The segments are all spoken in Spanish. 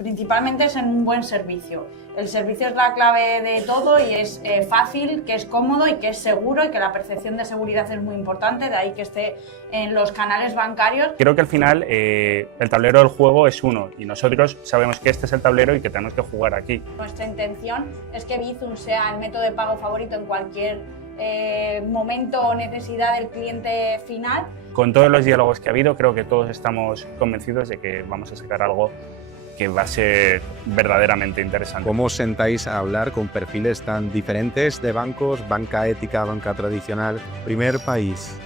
Principalmente es en un buen servicio. El servicio es la clave de todo y es fácil, que es cómodo y que es seguro y que la percepción de seguridad es muy importante, de ahí que esté en los canales bancarios. Creo que al final el tablero del juego es uno y nosotros sabemos que este es el tablero y que tenemos que jugar aquí. Nuestra intención es que Bizum sea el método de pago favorito en cualquier momento o necesidad del cliente final. Con todos los diálogos que ha habido, creo que todos estamos convencidos de que vamos a sacar algo que va a ser verdaderamente interesante. ¿Cómo os sentáis a hablar con perfiles tan diferentes de bancos, banca ética, banca tradicional? Primer país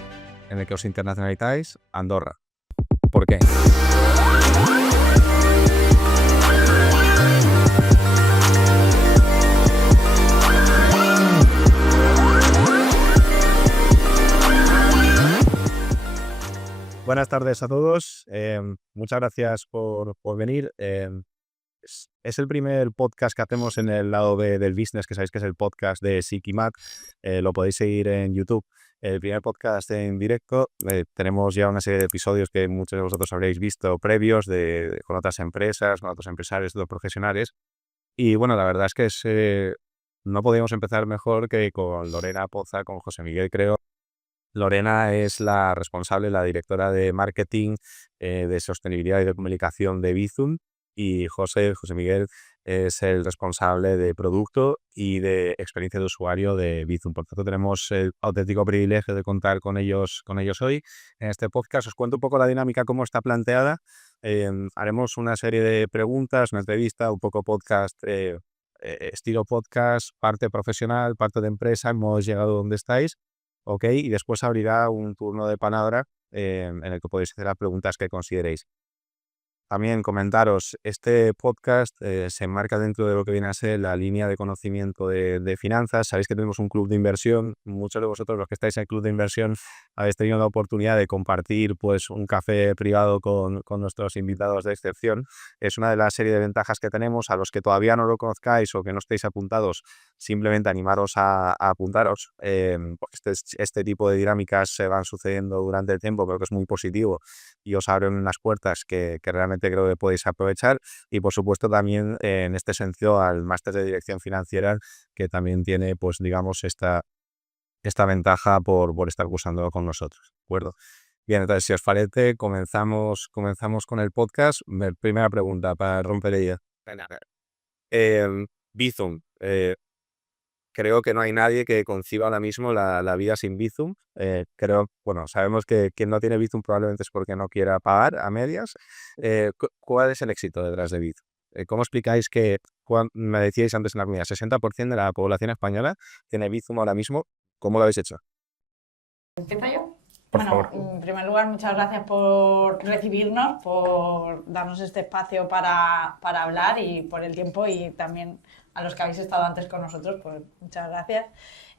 en el que os internacionalizáis, Andorra. ¿Por qué? Buenas tardes a todos. Muchas gracias por venir. Es el primer podcast que hacemos en el lado del business, que sabéis que es el podcast de Sikimac. Lo podéis seguir en YouTube. El primer podcast en directo. Tenemos ya una serie de episodios que muchos de vosotros habréis visto previos con otras empresas, con otros empresarios, otros profesionales. Y bueno, la verdad es que no podíamos empezar mejor que con Lorena Poza, con José Miguel, creo. Lorena es la responsable, la directora de marketing, de sostenibilidad y de comunicación de Bizum, y José Miguel es el responsable de producto y de experiencia de usuario de Bizum. Por tanto, tenemos el auténtico privilegio de contar con ellos hoy en este podcast. Os cuento un poco la dinámica, cómo está planteada. Haremos una serie de preguntas, una entrevista, un poco podcast, estilo podcast, parte profesional, parte de empresa. Hemos llegado donde estáis. Ok, y después abrirá un turno de palabra en el que podéis hacer las preguntas que consideréis. También comentaros, este podcast se enmarca dentro de lo que viene a ser la línea de conocimiento de finanzas. Sabéis que tenemos un club de inversión. Muchos de vosotros, los que estáis en el club de inversión, habéis tenido la oportunidad de compartir pues, un café privado con nuestros invitados de excepción. Es una de las series de ventajas que tenemos. A los que todavía no lo conozcáis o que no estéis apuntados, simplemente animaros a apuntaros, porque este tipo de dinámicas se van sucediendo durante el tiempo. Creo que es muy positivo y os abren unas puertas que realmente creo que podéis aprovechar. Y por supuesto también en este sentido al máster de dirección financiera, que también tiene pues digamos esta ventaja por estar cursándolo con nosotros, ¿de acuerdo? Bien, entonces si os parece comenzamos con el podcast. Primera pregunta para romper ella. Bizum. Creo que no hay nadie que conciba ahora mismo la vida sin Bizum. Sabemos que quien no tiene Bizum probablemente es porque no quiera pagar a medias. ¿Cuál es el éxito detrás de Bizum? ¿Cómo explicáis que, me decíais antes en la comunidad, 60% de la población española tiene Bizum ahora mismo? ¿Cómo lo habéis hecho? ¿Empiezo yo? Por favor. En primer lugar, muchas gracias por recibirnos, por darnos este espacio para hablar y por el tiempo, y también a los que habéis estado antes con nosotros, pues muchas gracias.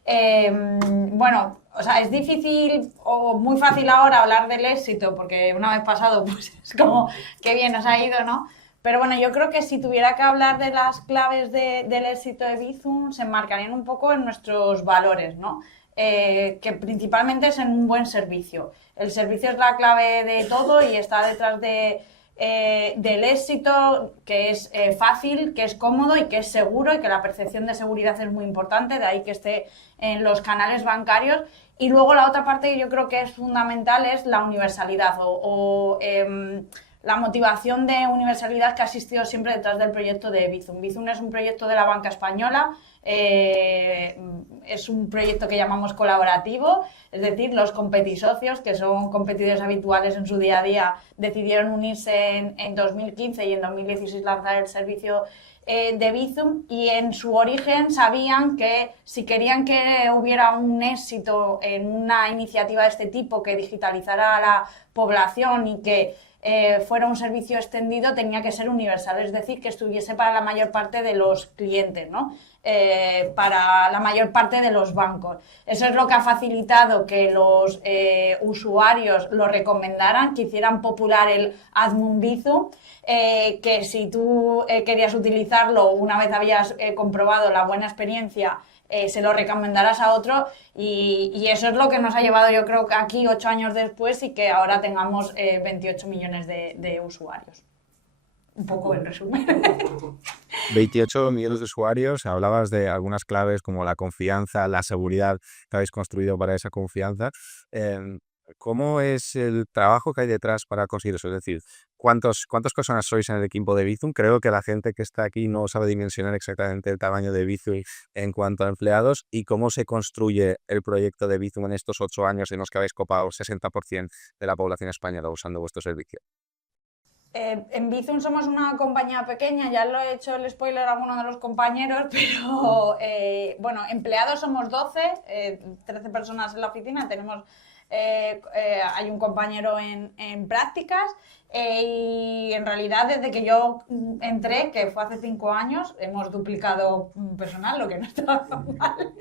Es difícil o muy fácil ahora hablar del éxito, porque una vez pasado, pues es como qué bien nos ha ido, ¿no? Pero bueno, yo creo que si tuviera que hablar de las claves del éxito de Bizum, se enmarcarían un poco en nuestros valores, ¿no? Que principalmente es en un buen servicio. El servicio es la clave de todo y está detrás del éxito, que es fácil, que es cómodo y que es seguro, y que la percepción de seguridad es muy importante, de ahí que esté en los canales bancarios. Y luego la otra parte que yo creo que es fundamental es la universalidad la motivación de universalidad que ha existido siempre detrás del proyecto de Bizum. Bizum es un proyecto de la banca española, es un proyecto que llamamos colaborativo, es decir, los competisocios, que son competidores habituales en su día a día, decidieron unirse en 2015 y en 2016 lanzar el servicio de Bizum, y en su origen sabían que si querían que hubiera un éxito en una iniciativa de este tipo que digitalizara a la población y que fuera un servicio extendido, tenía que ser universal, es decir, que estuviese para la mayor parte de los clientes, ¿no? Para la mayor parte de los bancos. Eso es lo que ha facilitado que los usuarios lo recomendaran, que hicieran popular el Admun Bizum, que si tú querías utilizarlo, una vez habías comprobado la buena experiencia, se lo recomendarás a otro, y eso es lo que nos ha llevado, yo creo, que aquí 8 años después, y que ahora tengamos 28 millones de usuarios. un poco en resumen. 28 millones de usuarios, hablabas de algunas claves como la confianza, la seguridad que habéis construido para esa confianza. ¿Cómo es el trabajo que hay detrás para conseguir eso? Es decir, ¿cuántas personas sois en el equipo de Bizum? Creo que la gente que está aquí no sabe dimensionar exactamente el tamaño de Bizum en cuanto a empleados y cómo se construye el proyecto de Bizum en estos 8 años en los que habéis copado 60% de la población española usando vuestro servicio. En Bizum somos una compañía pequeña, ya lo he hecho el spoiler a alguno de los compañeros, pero bueno, empleados somos 12, 13 personas en la oficina, tenemos hay un compañero en prácticas y en realidad desde que yo entré, que fue hace 5 años, hemos duplicado personal, lo que no estaba mal.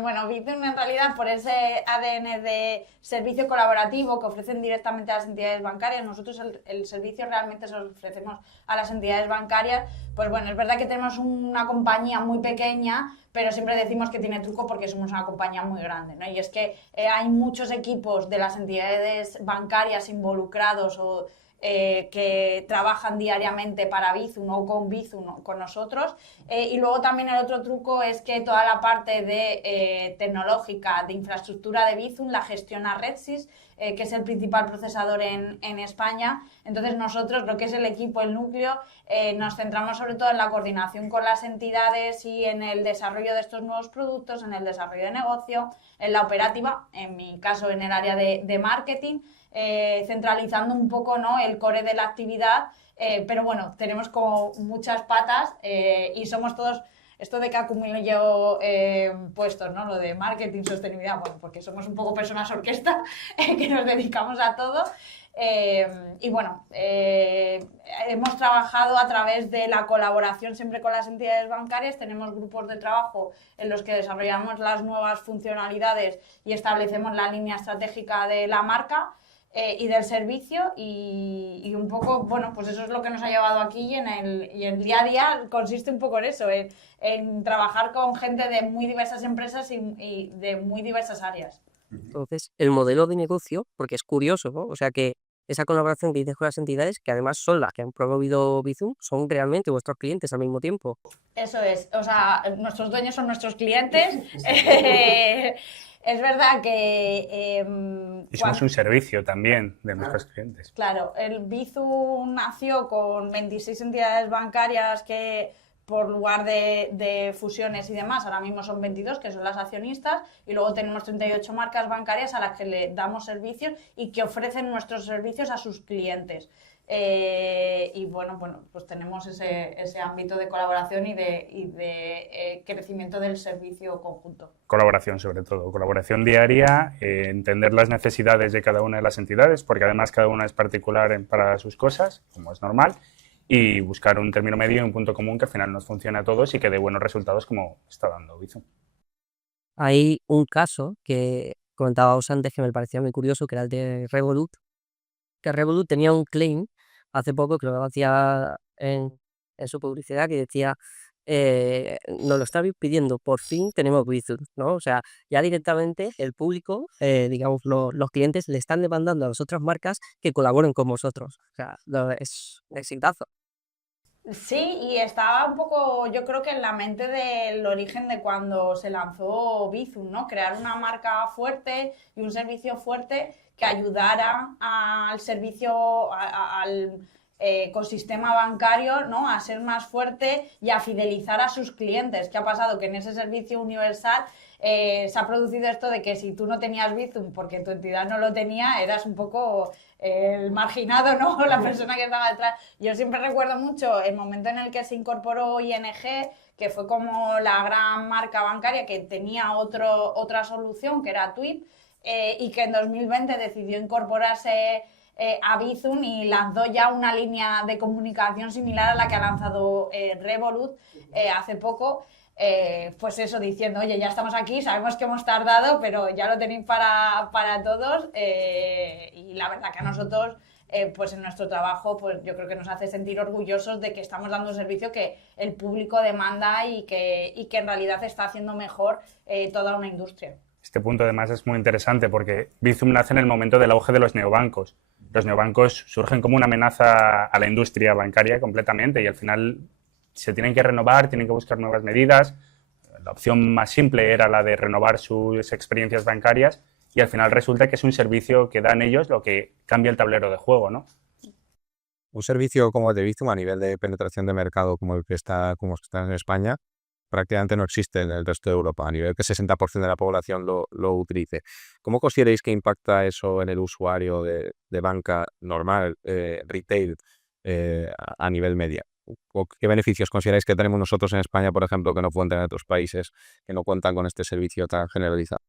Bueno, Bizum en realidad por ese ADN de servicio colaborativo que ofrecen directamente a las entidades bancarias, nosotros el servicio realmente se lo ofrecemos a las entidades bancarias, pues bueno, es verdad que tenemos una compañía muy pequeña, pero siempre decimos que tiene truco porque somos una compañía muy grande, ¿no? Y es que hay muchos equipos de las entidades bancarias involucrados o que trabajan diariamente para Bizum o con Bizum o con nosotros. Y luego también el otro truco es que toda la parte de tecnológica, de infraestructura de Bizum la gestiona RedSys, que es el principal procesador en España. Entonces nosotros, lo que es el equipo, el núcleo, nos centramos sobre todo en la coordinación con las entidades y en el desarrollo de estos nuevos productos, en el desarrollo de negocio, en la operativa, en mi caso en el área de marketing, centralizando un poco, ¿no?, el core de la actividad, pero bueno, tenemos como muchas patas y somos todos... Esto de que acumulo yo puestos, ¿no? Lo de marketing, sostenibilidad, bueno, porque somos un poco personas orquesta que nos dedicamos a todo. Y bueno, hemos trabajado a través de la colaboración siempre con las entidades bancarias, tenemos grupos de trabajo en los que desarrollamos las nuevas funcionalidades y establecemos la línea estratégica de la marca y del servicio y un poco, bueno, pues eso es lo que nos ha llevado aquí y el día a día consiste un poco en eso, en trabajar con gente de muy diversas empresas y de muy diversas áreas. Entonces, el modelo de negocio, porque es curioso, ¿no? O sea, que esa colaboración que dices con las entidades, que además son las que han promovido Bizum, son realmente vuestros clientes al mismo tiempo. Eso es, o sea, nuestros dueños son nuestros clientes. Es verdad que... y somos un servicio también de nuestros clientes. Claro, el Bizum nació con 26 entidades bancarias que, por lugar de fusiones y demás, ahora mismo son 22, que son las accionistas, y luego tenemos 38 marcas bancarias a las que le damos servicios y que ofrecen nuestros servicios a sus clientes. Y bueno, pues tenemos ese ámbito de colaboración y de crecimiento del servicio conjunto. Colaboración sobre todo, colaboración diaria, entender las necesidades de cada una de las entidades, porque además cada una es particular para sus cosas, como es normal, y buscar un término medio y un punto común que al final nos funcione a todos y que dé buenos resultados como está dando Bizum. Hay un caso que comentábamos antes que me parecía muy curioso, que era el de Revolut, que Revolut tenía un claim hace poco, que lo hacía en su publicidad, que decía, nos lo estáis pidiendo, por fin tenemos Bizum, ¿no? O sea, ya directamente el público, digamos, los clientes le están demandando a las otras marcas que colaboren con vosotros. O sea, es un exitazo. Sí, y estaba un poco, yo creo que en la mente del origen de cuando se lanzó Bizum, ¿no? Crear una marca fuerte y un servicio fuerte que ayudara al servicio, al ecosistema bancario, ¿no?, a ser más fuerte y a fidelizar a sus clientes. ¿Qué ha pasado? Que en ese servicio universal se ha producido esto de que si tú no tenías Bizum porque tu entidad no lo tenía, eras un poco el marginado, ¿no?, la persona que estaba detrás. Yo siempre recuerdo mucho el momento en el que se incorporó ING, que fue como la gran marca bancaria que tenía otra solución, que era Twip, y que en 2020 decidió incorporarse a Bizum y lanzó ya una línea de comunicación similar a la que ha lanzado Revolut hace poco. Pues eso, diciendo, oye, ya estamos aquí, sabemos que hemos tardado, pero ya lo tenéis para todos, y la verdad que a nosotros, pues en nuestro trabajo, pues yo creo que nos hace sentir orgullosos de que estamos dando un servicio que el público demanda y que en realidad está haciendo mejor toda una industria. Este punto además es muy interesante porque Bizum nace en el momento del auge de los neobancos. los neobancos surgen como una amenaza a la industria bancaria completamente y al final se tienen que renovar, tienen que buscar nuevas medidas. La opción más simple era la de renovar sus experiencias bancarias y al final resulta que es un servicio que dan ellos lo que cambia el tablero de juego, ¿no? Un servicio como el de Bizum a nivel de penetración de mercado como el que está en España prácticamente no existe en el resto de Europa, a nivel que 60% de la población lo utilice. ¿Cómo consideráis que impacta eso en el usuario de banca normal, retail, a nivel media? ¿O qué beneficios consideráis que tenemos nosotros en España, por ejemplo, que no pueden tener otros países que no cuentan con este servicio tan generalizado?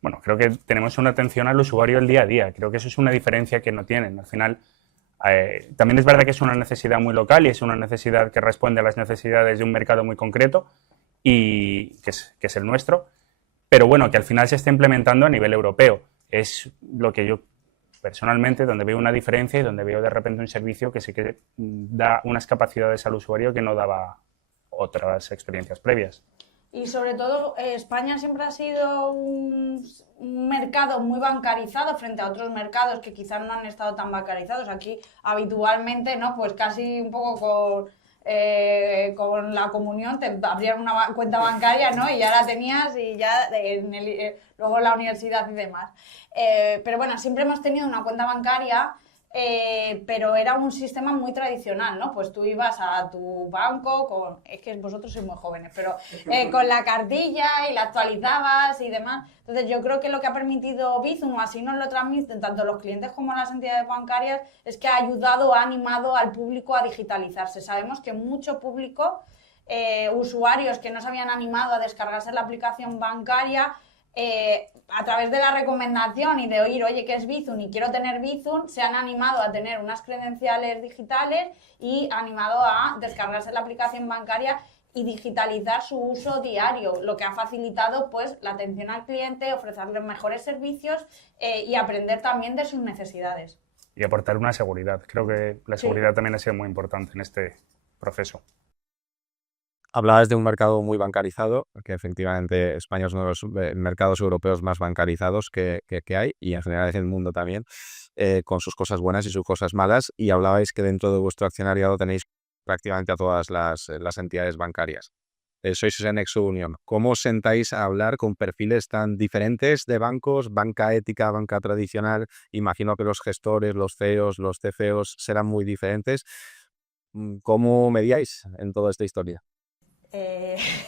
Bueno, creo que tenemos una atención al usuario el día a día. Creo que eso es una diferencia que no tienen. Al final, también es verdad que es una necesidad muy local y es una necesidad que responde a las necesidades de un mercado muy concreto y que es el nuestro, pero bueno, que al final se está implementando a nivel europeo. Es lo que yo personalmente, donde veo una diferencia y donde veo de repente un servicio que sí que da unas capacidades al usuario que no daba otras experiencias previas. Y sobre todo, España siempre ha sido un mercado muy bancarizado frente a otros mercados que quizás no han estado tan bancarizados. Aquí habitualmente, ¿no? Pues casi un poco con la comunión te abrían una cuenta bancaria, ¿no? Y ya la tenías y ya luego en la universidad y demás. Pero bueno, siempre hemos tenido una cuenta bancaria, pero era un sistema muy tradicional, ¿no? Pues tú ibas a tu banco es que vosotros sois muy jóvenes, pero con la cartilla y la actualizabas y demás. Entonces yo creo que lo que ha permitido Bizum, o así nos lo transmiten tanto los clientes como las entidades bancarias, es que ha ayudado, ha animado al público a digitalizarse. Sabemos que mucho público, usuarios que no se habían animado a descargarse la aplicación bancaria, a través de la recomendación y de oír, oye, ¿qué es Bizum? Y quiero tener Bizum, se han animado a tener unas credenciales digitales y animado a descargarse la aplicación bancaria y digitalizar su uso diario, lo que ha facilitado pues la atención al cliente, ofrecerle mejores servicios y aprender también de sus necesidades. Y aportar una seguridad. Creo que la seguridad también ha sido muy importante en este proceso. Hablabas de un mercado muy bancarizado, que efectivamente España es uno de los mercados europeos más bancarizados que hay y en general en el mundo también, con sus cosas buenas y sus cosas malas. Y hablabais que dentro de vuestro accionariado tenéis prácticamente a todas las entidades bancarias. Sois ese nexo de unión. ¿Cómo os sentáis a hablar con perfiles tan diferentes de bancos, banca ética, banca tradicional? Imagino que los gestores, los CEOs, los CFOs serán muy diferentes. ¿Cómo mediáis en toda esta historia?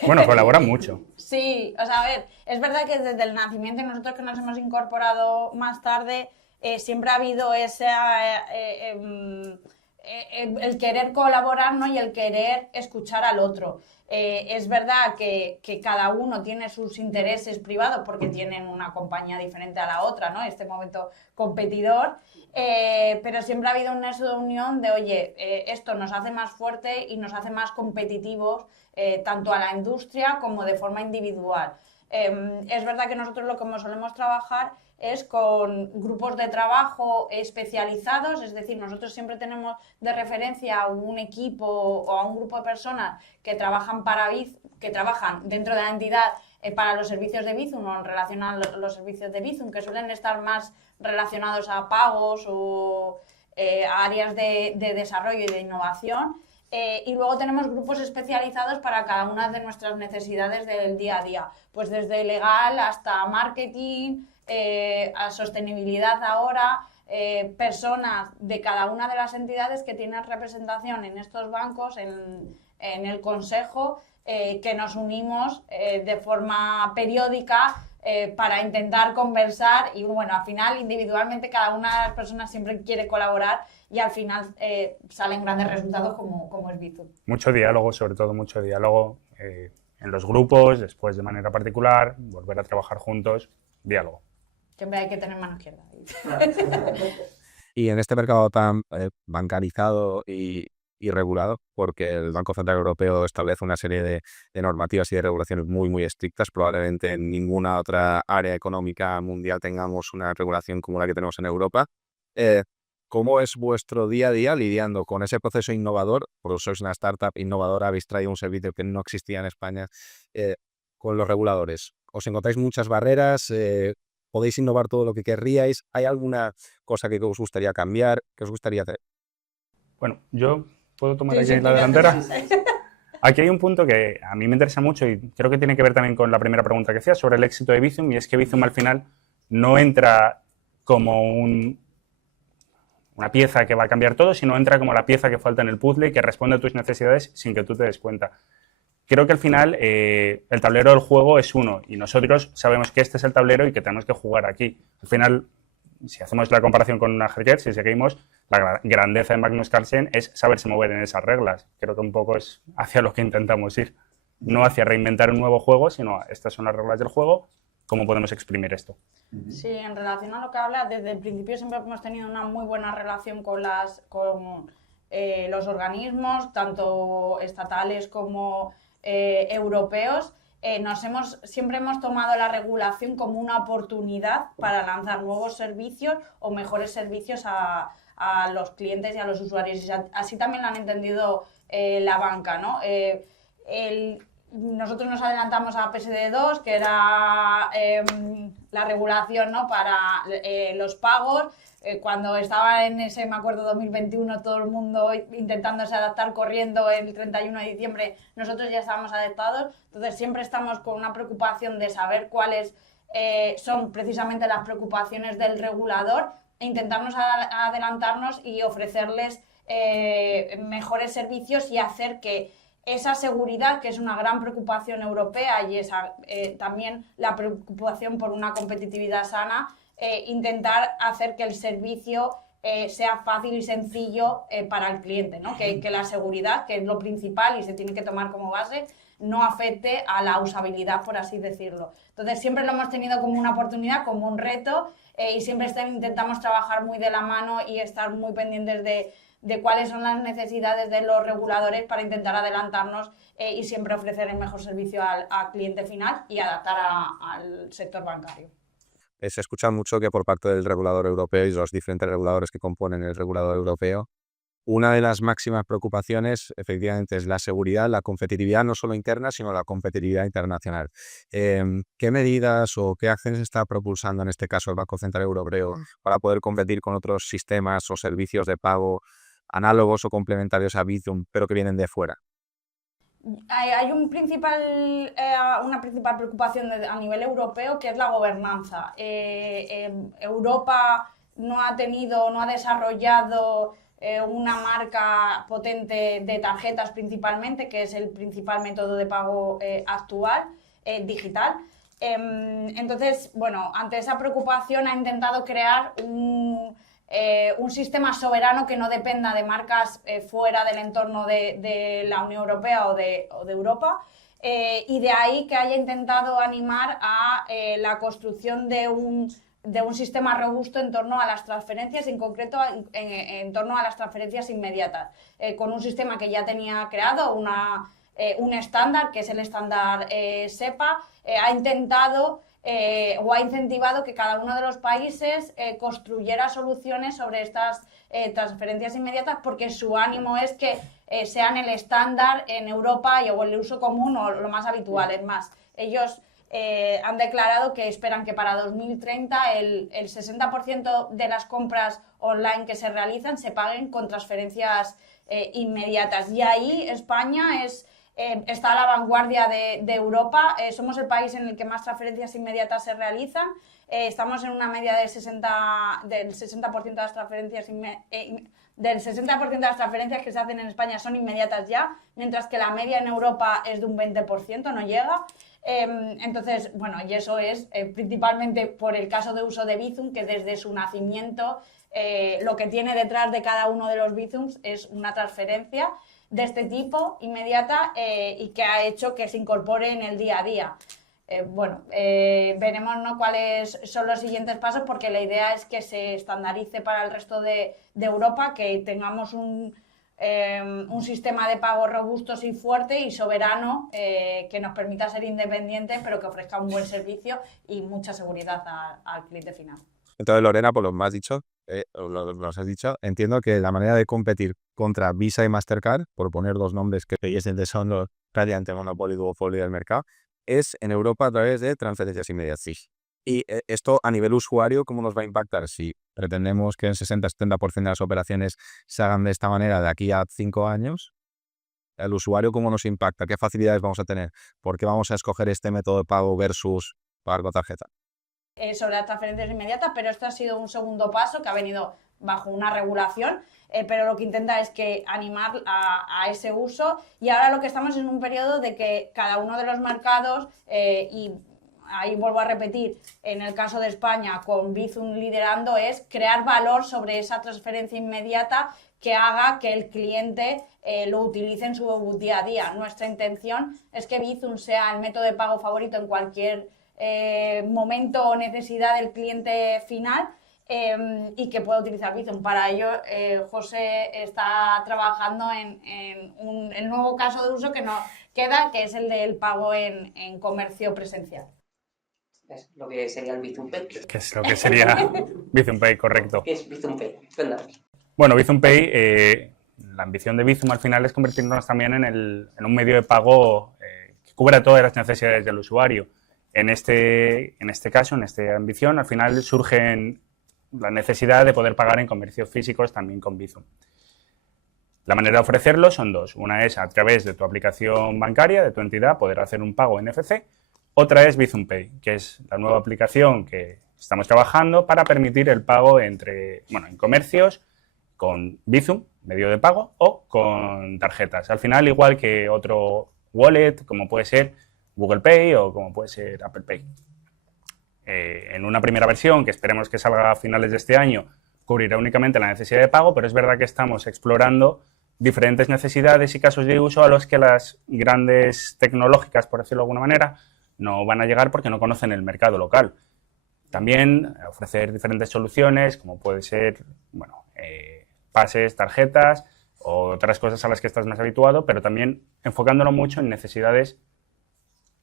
Bueno, colaboran mucho. Sí, o sea, a ver, es verdad que desde el nacimiento, nosotros que nos hemos incorporado más tarde, siempre ha habido el querer colaborar, ¿no? Y el querer escuchar al otro. Es verdad que cada uno tiene sus intereses privados porque tienen una compañía diferente a la otra, ¿no? Este momento competidor, pero siempre ha habido un nexo de unión de, oye, esto nos hace más fuerte y nos hace más competitivos, tanto a la industria como de forma individual. Es verdad que nosotros lo que solemos trabajar es con grupos de trabajo especializados, es decir, nosotros siempre tenemos de referencia a un equipo o a un grupo de personas que trabajan que trabajan dentro de la entidad para los servicios de Bizum o en relación a los servicios de Bizum, que suelen estar más relacionados a pagos o a áreas de desarrollo y de innovación. Y luego tenemos grupos especializados para cada una de nuestras necesidades del día a día, pues desde legal hasta marketing, a sostenibilidad ahora, personas de cada una de las entidades que tienen representación en estos bancos, en el consejo, que nos unimos de forma periódica para intentar conversar y bueno, al final individualmente cada una de las personas siempre quiere colaborar y al final salen grandes resultados como es Bizum. Mucho diálogo, sobre todo mucho diálogo en los grupos, después de manera particular, volver a trabajar juntos, diálogo. Siempre hay que tener mano izquierda. Y en este mercado tan bancarizado y regulado, porque el Banco Central Europeo establece una serie de normativas y de regulaciones muy, muy estrictas, probablemente en ninguna otra área económica mundial tengamos una regulación como la que tenemos en Europa. ¿Cómo es vuestro día a día lidiando con ese proceso innovador? Porque sois una startup innovadora, habéis traído un servicio que no existía en España, con los reguladores. ¿Os encontráis muchas barreras? podéis innovar todo lo que querríais. ¿Hay alguna cosa que os gustaría cambiar, que os gustaría hacer? Bueno, yo puedo tomar Sí, aquí sí, la tira, delantera. tira. Aquí hay un punto que a mí me interesa mucho y creo que tiene que ver también con la primera pregunta que hacías sobre el éxito de Bizum, y es que Bizum al final no entra como una pieza que va a cambiar todo, sino entra como la pieza que falta en el puzzle y que responde a tus necesidades sin que tú te des cuenta. Creo que al final el tablero del juego es uno y nosotros sabemos que este es el tablero y que tenemos que jugar aquí. Al final, si hacemos la comparación con un ajedrez, si seguimos, la grandeza de Magnus Carlsen es saberse mover en esas reglas. Creo que un poco es hacia lo que intentamos ir. No hacia reinventar un nuevo juego, sino estas son las reglas del juego, ¿cómo podemos exprimir esto? Sí, en relación a lo que hablas, desde el principio siempre hemos tenido una muy buena relación con los organismos, tanto estatales como europeos. Siempre hemos tomado la regulación como una oportunidad para lanzar nuevos servicios o mejores servicios a los clientes y a los usuarios. Y así también lo han entendido la banca, ¿no? Nosotros nos adelantamos a PSD2, que era la regulación, ¿no?, para los pagos. Cuando estaba en ese, me acuerdo, 2021, todo el mundo intentándose adaptar, corriendo el 31 de diciembre, nosotros ya estábamos adaptados. Entonces siempre estamos con una preocupación de saber cuáles son precisamente las preocupaciones del regulador e intentarnos adelantarnos y ofrecerles mejores servicios y hacer que esa seguridad, que es una gran preocupación europea, y también la preocupación por una competitividad sana, intentar hacer que el servicio sea fácil y sencillo para el cliente, ¿no? Que la seguridad, que es lo principal y se tiene que tomar como base, no afecte a la usabilidad, por así decirlo. Entonces siempre lo hemos tenido como una oportunidad, como un reto, y siempre intentamos trabajar muy de la mano y estar muy pendientes de cuáles son las necesidades de los reguladores para intentar adelantarnos y siempre ofrecer el mejor servicio al cliente final y adaptar al sector bancario. Se escucha mucho que por parte del regulador europeo y los diferentes reguladores que componen el regulador europeo, una de las máximas preocupaciones efectivamente es la seguridad, la competitividad no solo interna, sino la competitividad internacional. ¿Qué medidas o qué acciones está propulsando en este caso el Banco Central Europeo para poder competir con otros sistemas o servicios de pago análogos o complementarios a Bizum, pero que vienen de fuera? Hay una principal preocupación a nivel europeo, que es la gobernanza. Europa no ha desarrollado una marca potente de tarjetas principalmente, que es el principal método de pago actual, digital. Entonces, bueno, ante esa preocupación ha intentado crear un sistema soberano que no dependa de marcas fuera del entorno de la Unión Europea o de Europa, y de ahí que haya intentado animar a la construcción de un sistema robusto en torno a las transferencias, en concreto en torno a las transferencias inmediatas, con un sistema que ya tenía creado, un estándar, que es el estándar SEPA. Ha intentado o ha incentivado que cada uno de los países construyera soluciones sobre estas transferencias inmediatas, porque su ánimo es que sean el estándar en Europa o el uso común o lo más habitual. Es más, ellos han declarado que esperan que para 2030 el 60% de las compras online que se realizan se paguen con transferencias inmediatas. Y ahí España está a la vanguardia de Europa. Somos el país en el que más transferencias inmediatas se realizan. Estamos en una media del 60% de las transferencias del 60% de las transferencias que se hacen en España son inmediatas ya, mientras que la media en Europa es de un 20%, no llega. Entonces, bueno, y eso es principalmente por el caso de uso de Bizum, que desde su nacimiento lo que tiene detrás de cada uno de los Bizums es una transferencia de este tipo inmediata, y que ha hecho que se incorpore en el día a día. Veremos, ¿no?, cuáles son los siguientes pasos, porque la idea es que se estandarice para el resto de Europa, que tengamos un sistema de pago robusto y fuerte y soberano, que nos permita ser independientes, pero que ofrezca un buen servicio y mucha seguridad al cliente final. Entonces, Lorena, por lo que me has dicho, nos has dicho, entiendo que la manera de competir contra Visa y Mastercard, por poner dos nombres que evidentemente son los radiante monopolio y duopolio del mercado, es en Europa a través de transferencias inmediatas. Y esto a nivel usuario, ¿cómo nos va a impactar? Si pretendemos que el 60-70% de las operaciones se hagan de esta manera de aquí a 5 años, ¿el usuario cómo nos impacta? ¿Qué facilidades vamos a tener? ¿Por qué vamos a escoger este método de pago versus pagar con tarjeta? Sobre las transferencias inmediatas, pero esto ha sido un segundo paso que ha venido bajo una regulación, pero lo que intenta es que animar a ese uso, y ahora lo que estamos en un periodo de que cada uno de los mercados, y ahí vuelvo a repetir, en el caso de España con Bizum liderando, es crear valor sobre esa transferencia inmediata que haga que el cliente lo utilice en su día a día. Nuestra intención es que Bizum sea el método de pago favorito en cualquier momento o necesidad del cliente final, y que pueda utilizar Bizum. Para ello, José está trabajando en el nuevo caso de uso que nos queda, que es el del pago en comercio presencial. Es lo que sería el Bizum Pay. Que es lo que sería Bizum Pay, correcto. ¿Qué es Bizum Pay? Cuéntanos. Bueno, Bizum Pay, la ambición de Bizum al final es convertirnos también en un medio de pago que cubra todas las necesidades del usuario. En este caso, en esta ambición, al final surge la necesidad de poder pagar en comercios físicos también con Bizum. La manera de ofrecerlo son dos. Una es a través de tu aplicación bancaria, de tu entidad, poder hacer un pago NFC. Otra es Bizum Pay, que es la nueva aplicación que estamos trabajando para permitir el pago en comercios con Bizum, medio de pago, o con tarjetas. Al final, igual que otro wallet, como puede ser Google Pay o como puede ser Apple Pay. En una primera versión, que esperemos que salga a finales de este año, cubrirá únicamente la necesidad de pago, pero es verdad que estamos explorando diferentes necesidades y casos de uso a los que las grandes tecnológicas, por decirlo de alguna manera, no van a llegar porque no conocen el mercado local. También ofrecer diferentes soluciones, como puede ser pases, tarjetas o otras cosas a las que estás más habituado, pero también enfocándolo mucho en necesidades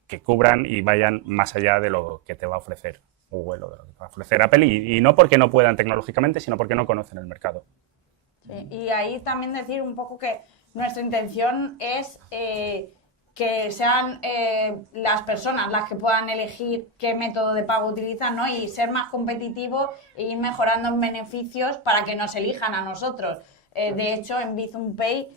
que cubran y vayan más allá de lo que te va a ofrecer Google o de lo que te va a ofrecer Apple, y no porque no puedan tecnológicamente, sino porque no conocen el mercado. Sí, y ahí también decir un poco que nuestra intención es que sean las personas las que puedan elegir qué método de pago utilizan, ¿no? Y ser más competitivos e ir mejorando en beneficios para que nos elijan a nosotros. De hecho, en Bizum Pay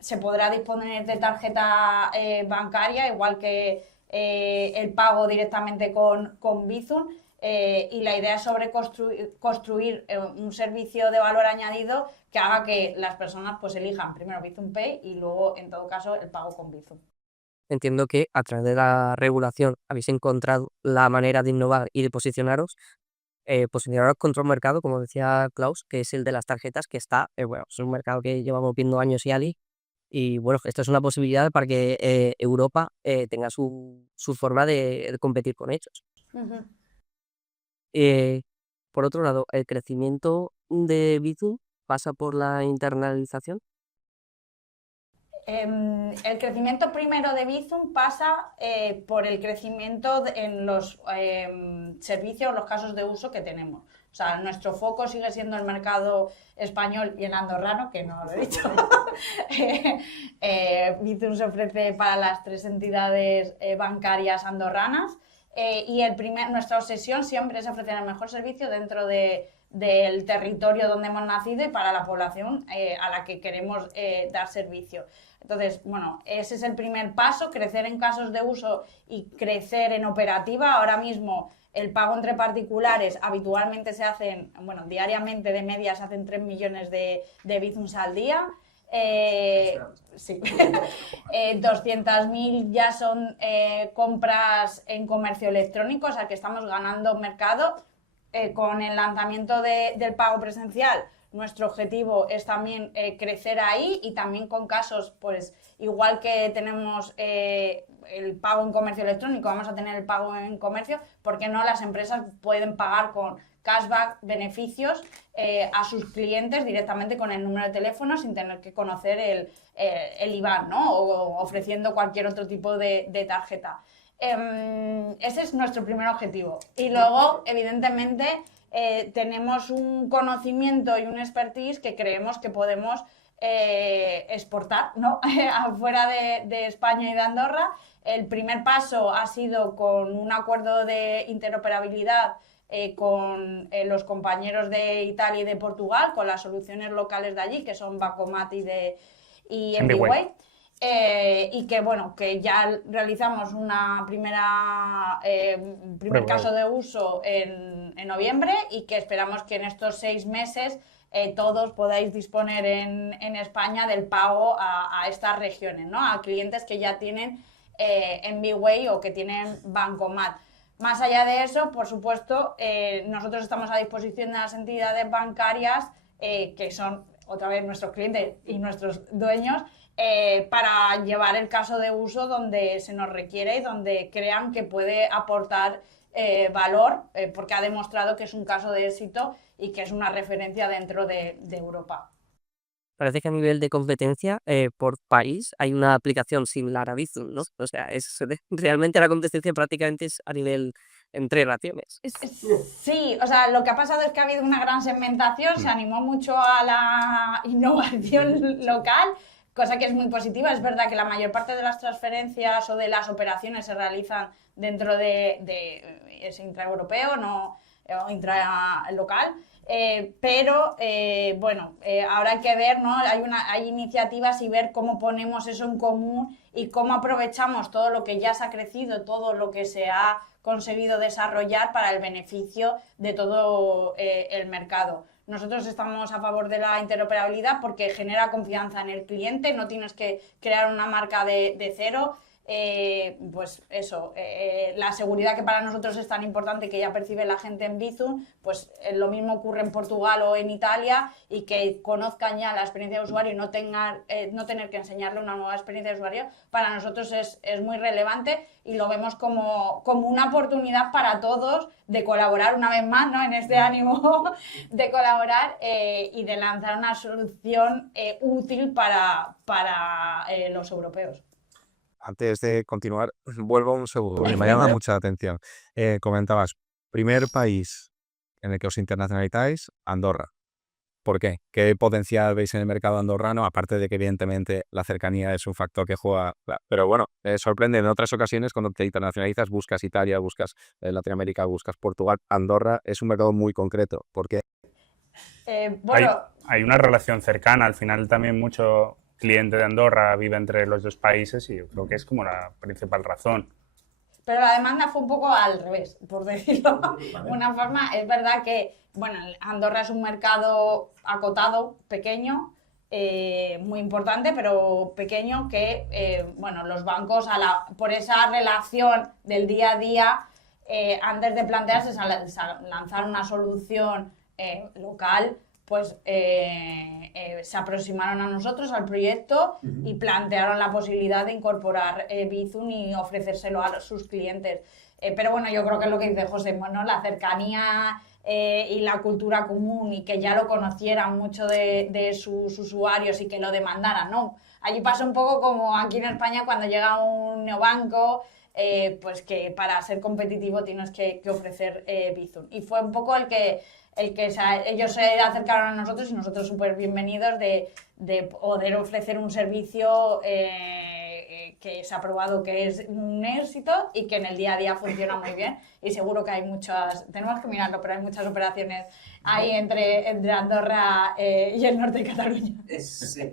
se podrá disponer de tarjeta bancaria, igual que el pago directamente con Bizum. Y la idea es construir un servicio de valor añadido que haga que las personas pues elijan primero Bizum Pay y luego, en todo caso, el pago con Bizum. Entiendo que a través de la regulación habéis encontrado la manera de innovar y de posicionaros contra un mercado, como decía Klaus, que es el de las tarjetas, que está, es un mercado que llevamos viendo años y bueno, esto es una posibilidad para que Europa tenga su forma de competir con ellos. Uh-huh. Por otro lado, ¿el crecimiento de Bizum pasa por la internalización? El crecimiento primero de Bizum pasa por el crecimiento en los servicios, los casos de uso que tenemos. O sea, nuestro foco sigue siendo el mercado español y el andorrano, que no lo he dicho. Bizum se ofrece para las 3 entidades bancarias andorranas. Y nuestra obsesión siempre es ofrecer el mejor servicio dentro del territorio donde hemos nacido y para la población a la que queremos dar servicio. Entonces, bueno, ese es el primer paso, crecer en casos de uso y crecer en operativa. Ahora mismo el pago entre particulares habitualmente se hacen, diariamente de media se hacen 3 millones de Bizums al día. Sí. 200.000 ya son compras en comercio electrónico, o sea que estamos ganando mercado. Con el lanzamiento del pago presencial, nuestro objetivo es también crecer ahí, y también con casos, pues igual que tenemos el pago en comercio electrónico, vamos a tener el pago en comercio, porque no las empresas pueden pagar con cashback, beneficios a sus clientes directamente con el número de teléfono sin tener que conocer el IBAN, ¿no? O ofreciendo cualquier otro tipo de tarjeta. Ese es nuestro primer objetivo. Y luego, evidentemente, tenemos un conocimiento y un expertise que creemos que podemos exportar, ¿no? Afuera de España y de Andorra. El primer paso ha sido con un acuerdo de interoperabilidad con los compañeros de Italia y de Portugal, con las soluciones locales de allí, que son Bancomat y MBWay. Y que bueno, que ya realizamos una primer caso de uso en noviembre y que esperamos que en estos 6 meses todos podáis disponer en España del pago a estas regiones, ¿no? A clientes que ya tienen MBWay o que tienen Bancomat. Más allá de eso, por supuesto, nosotros estamos a disposición de las entidades bancarias que son otra vez nuestros clientes y nuestros dueños, para llevar el caso de uso donde se nos requiere y donde crean que puede aportar valor, porque ha demostrado que es un caso de éxito y que es una referencia dentro de Europa. Parece que a nivel de competencia por país hay una aplicación similar a Bizum, ¿no? O sea, realmente la competencia prácticamente es a nivel entre naciones. Sí, o sea, lo que ha pasado es que ha habido una gran segmentación, se animó mucho a la innovación local, cosa que es muy positiva. Es verdad que la mayor parte de las transferencias o de las operaciones se realizan dentro de ese intraeuropeo, no intralocal. Pero bueno, ahora hay que ver, ¿no? Hay iniciativas y ver cómo ponemos eso en común y cómo aprovechamos todo lo que ya se ha crecido, todo lo que se ha conseguido desarrollar para el beneficio de todo el mercado. Nosotros estamos a favor de la interoperabilidad porque genera confianza en el cliente, no tienes que crear una marca de cero. Pues eso, la seguridad que para nosotros es tan importante que ya percibe la gente en Bizum, pues lo mismo ocurre en Portugal o en Italia, y que conozcan ya la experiencia de usuario y no tener que enseñarle una nueva experiencia de usuario, para nosotros es muy relevante y lo vemos como una oportunidad para todos de colaborar una vez más, ¿no? En este ánimo de colaborar y de lanzar una solución útil para los europeos. Antes de continuar, vuelvo un segundo, porque me llama mucha atención. Comentabas, primer país en el que os internacionalizáis, Andorra. ¿Por qué? ¿Qué potencial veis en el mercado andorrano? Aparte de que evidentemente la cercanía es un factor que juega. Pero bueno, sorprende, en otras ocasiones cuando te internacionalizas buscas Italia, buscas Latinoamérica, buscas Portugal. Andorra es un mercado muy concreto. ¿Por qué? Bueno, hay una relación cercana, al final también mucho cliente de Andorra vive entre los dos países y yo creo que es como la principal razón. Pero la demanda fue un poco al revés, por decirlo de una forma. Es verdad que, bueno, Andorra es un mercado acotado, pequeño, muy importante, pero pequeño, que, bueno, los bancos, por esa relación del día a día, antes de plantearse lanzar una solución local, pues se aproximaron a nosotros, al proyecto, y plantearon la posibilidad de incorporar Bizum y ofrecérselo a sus clientes. Pero bueno, yo creo que es lo que dice José, ¿no? La cercanía y la cultura común, y que ya lo conocieran mucho de sus usuarios y que lo demandaran, ¿no? Allí pasa un poco como aquí en España cuando llega un neobanco, pues que para ser competitivo tienes que ofrecer Bizum. Y fue un poco el que ellos se acercaron a nosotros y nosotros súper bienvenidos de poder ofrecer un servicio que se ha probado que es un éxito y que en el día a día funciona muy bien, y seguro que hay tenemos que mirarlo, pero hay muchas operaciones ahí entre Andorra y el norte de Cataluña. Sí.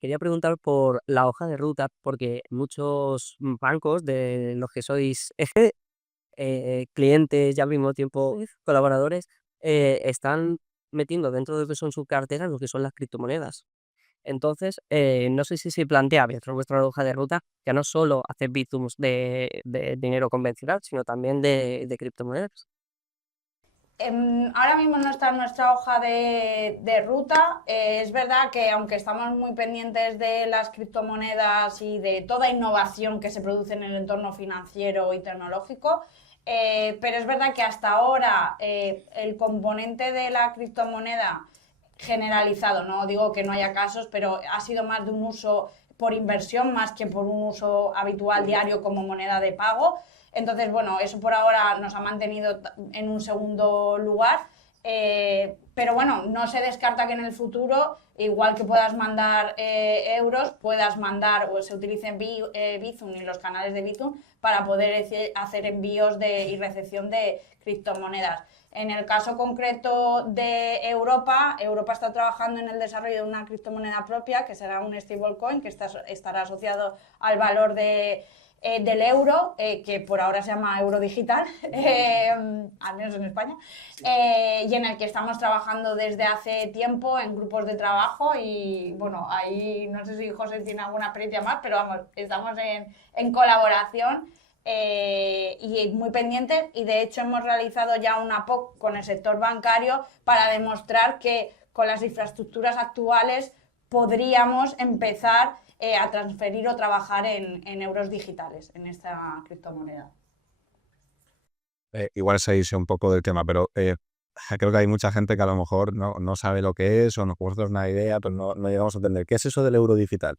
Quería preguntar por la hoja de ruta, porque muchos bancos de los que sois clientes y al mismo tiempo colaboradores, están metiendo dentro de lo que son sus carteras lo que son las criptomonedas. Entonces, no sé si se plantea dentro de vuestra hoja de ruta ya no solo hacer Bizums de dinero convencional, sino también de criptomonedas. Ahora mismo no está en nuestra hoja de ruta. Es verdad que aunque estamos muy pendientes de las criptomonedas y de toda innovación que se produce en el entorno financiero y tecnológico, pero es verdad que hasta ahora el componente de la criptomoneda generalizado, no digo que no haya casos, pero ha sido más de un uso por inversión más que por un uso habitual diario como moneda de pago. Entonces, bueno, eso por ahora nos ha mantenido en un segundo lugar. Pero bueno, no se descarta que en el futuro, igual que puedas mandar euros, puedas mandar o se utilicen Bizum y los canales de Bizum para poder hacer envíos y recepción de criptomonedas. En el caso concreto de Europa, Europa está trabajando en el desarrollo de una criptomoneda propia, que será un stablecoin, que estará asociado al valor del euro, que por ahora se llama euro digital, al menos en España, y en el que estamos trabajando desde hace tiempo en grupos de trabajo y bueno, ahí no sé si José tiene alguna experiencia más, pero vamos, estamos en colaboración y muy pendientes, y de hecho hemos realizado ya una POC con el sector bancario para demostrar que con las infraestructuras actuales podríamos empezar a transferir o trabajar en euros digitales, en esta criptomoneda. Igual se dice un poco del tema, pero creo que hay mucha gente que a lo mejor no sabe lo que es o nos puede dar una idea, pero no llegamos a entender. ¿Qué es eso del euro digital?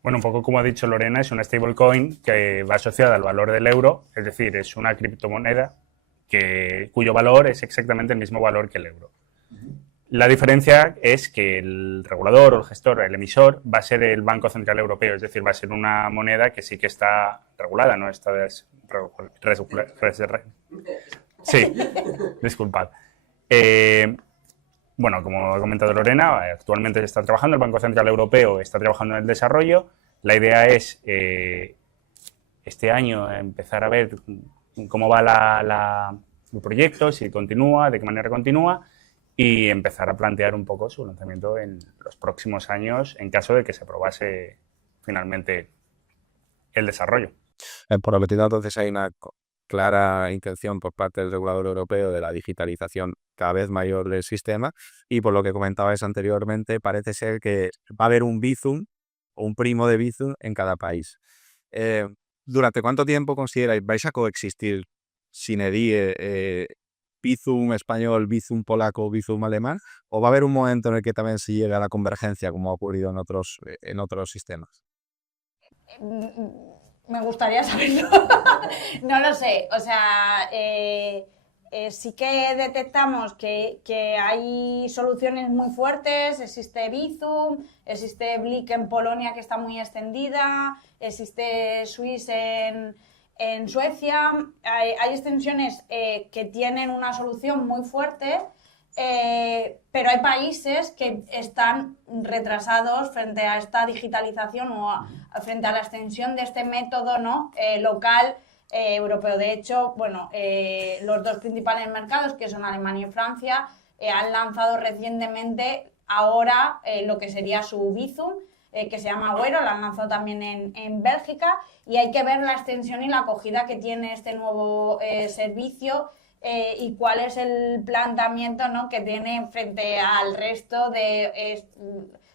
Bueno, un poco como ha dicho Lorena, es una stablecoin que va asociada al valor del euro, es decir, es una criptomoneda cuyo valor es exactamente el mismo valor que el euro. La diferencia es que el regulador o el gestor, el emisor, va a ser el Banco Central Europeo, es decir, va a ser una moneda que sí que está regulada, no está Sí, disculpad. Bueno, como ha comentado Lorena, actualmente está trabajando, el Banco Central Europeo está trabajando en el desarrollo. La idea es este año empezar a ver cómo va el proyecto, si continúa, de qué manera continúa, y empezar a plantear un poco su lanzamiento en los próximos años en caso de que se aprobase finalmente el desarrollo. Por lo que entiendo, entonces hay una clara intención por parte del regulador europeo de la digitalización cada vez mayor del sistema, y por lo que comentabais anteriormente, parece ser que va a haber un Bizum o un primo de Bizum en cada país. ¿Durante cuánto tiempo consideráis vais a coexistir sin EDIE, Bizum español, Bizum polaco, Bizum alemán, o va a haber un momento en el que también se llegue a la convergencia como ha ocurrido en otros sistemas? Me gustaría saberlo. No lo sé. O sea, sí que detectamos que hay soluciones muy fuertes. Existe Bizum, existe Blik en Polonia, que está muy extendida, existe Swiss en Suecia. Hay extensiones que tienen una solución muy fuerte. Pero hay países que están retrasados frente a esta digitalización o frente a la extensión de este método, ¿no? Local europeo. De hecho, bueno, los dos principales mercados, que son Alemania y Francia, han lanzado recientemente ahora lo que sería su Bizum, que se llama Agüero, lo han lanzado también en Bélgica, y hay que ver la extensión y la acogida que tiene este nuevo servicio. Y cuál es el planteamiento, ¿no?, que tiene frente al resto de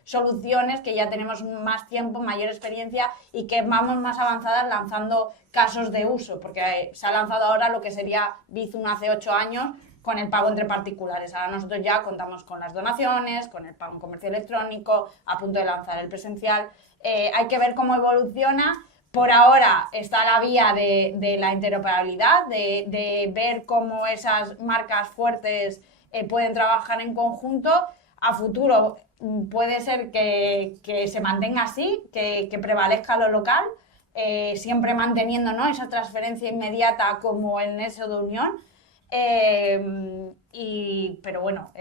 soluciones que ya tenemos más tiempo, mayor experiencia y que vamos más avanzadas lanzando casos de uso, porque se ha lanzado ahora lo que sería Bizum hace 8 años con el pago entre particulares. Ahora nosotros ya contamos con las donaciones, con el pago en comercio electrónico, a punto de lanzar el presencial. Hay que ver cómo evoluciona. Por ahora está la vía de la interoperabilidad, de ver cómo esas marcas fuertes pueden trabajar en conjunto. A futuro puede ser que se mantenga así, que prevalezca lo local, siempre manteniendo, ¿no?, esa transferencia inmediata como el nexo de unión. Pero bueno,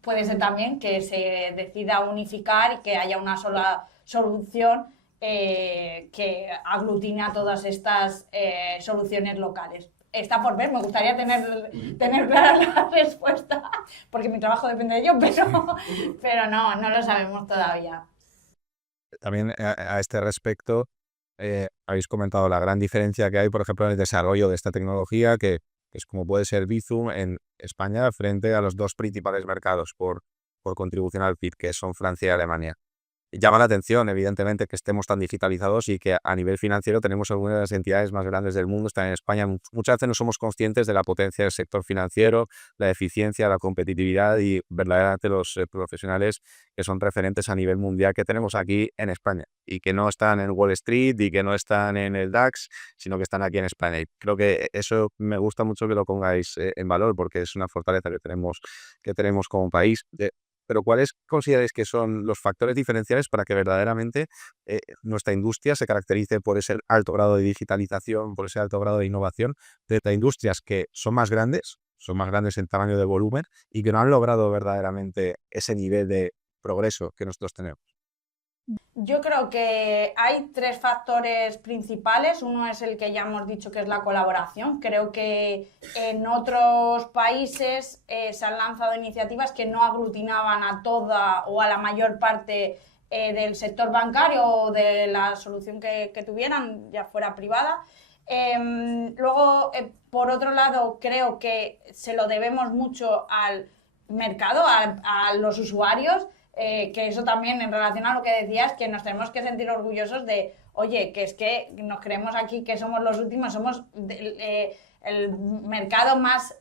puede ser también que se decida unificar y que haya una sola solución que aglutine a todas estas soluciones locales. Está por ver, me gustaría tener clara la respuesta, porque mi trabajo depende de ello, pero no lo sabemos todavía. También a este respecto, habéis comentado la gran diferencia que hay, por ejemplo, en el desarrollo de esta tecnología, que es como puede ser Bizum en España frente a los dos principales mercados por contribución al PIB, que son Francia y Alemania. llama la atención, evidentemente, que estemos tan digitalizados y que a nivel financiero tenemos algunas de las entidades más grandes del mundo, están en España. Muchas veces no somos conscientes de la potencia del sector financiero, la eficiencia, la competitividad y verdaderamente los profesionales que son referentes a nivel mundial que tenemos aquí en España y que no están en Wall Street y que no están en el DAX, sino que están aquí en España. Y creo que eso me gusta mucho que lo pongáis en valor porque es una fortaleza que tenemos como país. Pero ¿cuáles consideráis que son los factores diferenciales para que verdaderamente nuestra industria se caracterice por ese alto grado de digitalización, por ese alto grado de innovación, de industrias que son más grandes en tamaño de volumen y que no han logrado verdaderamente ese nivel de progreso que nosotros tenemos? Yo creo que hay tres factores principales. Uno es el que ya hemos dicho, que es la colaboración. Creo que en otros países se han lanzado iniciativas que no aglutinaban a toda o a la mayor parte del sector bancario o de la solución que tuvieran, ya fuera privada. Luego, por otro lado, creo que se lo debemos mucho al mercado, a los usuarios. Que eso también, en relación a lo que decías, que nos tenemos que sentir orgullosos de, oye, que es que nos creemos aquí que somos los últimos, somos el mercado más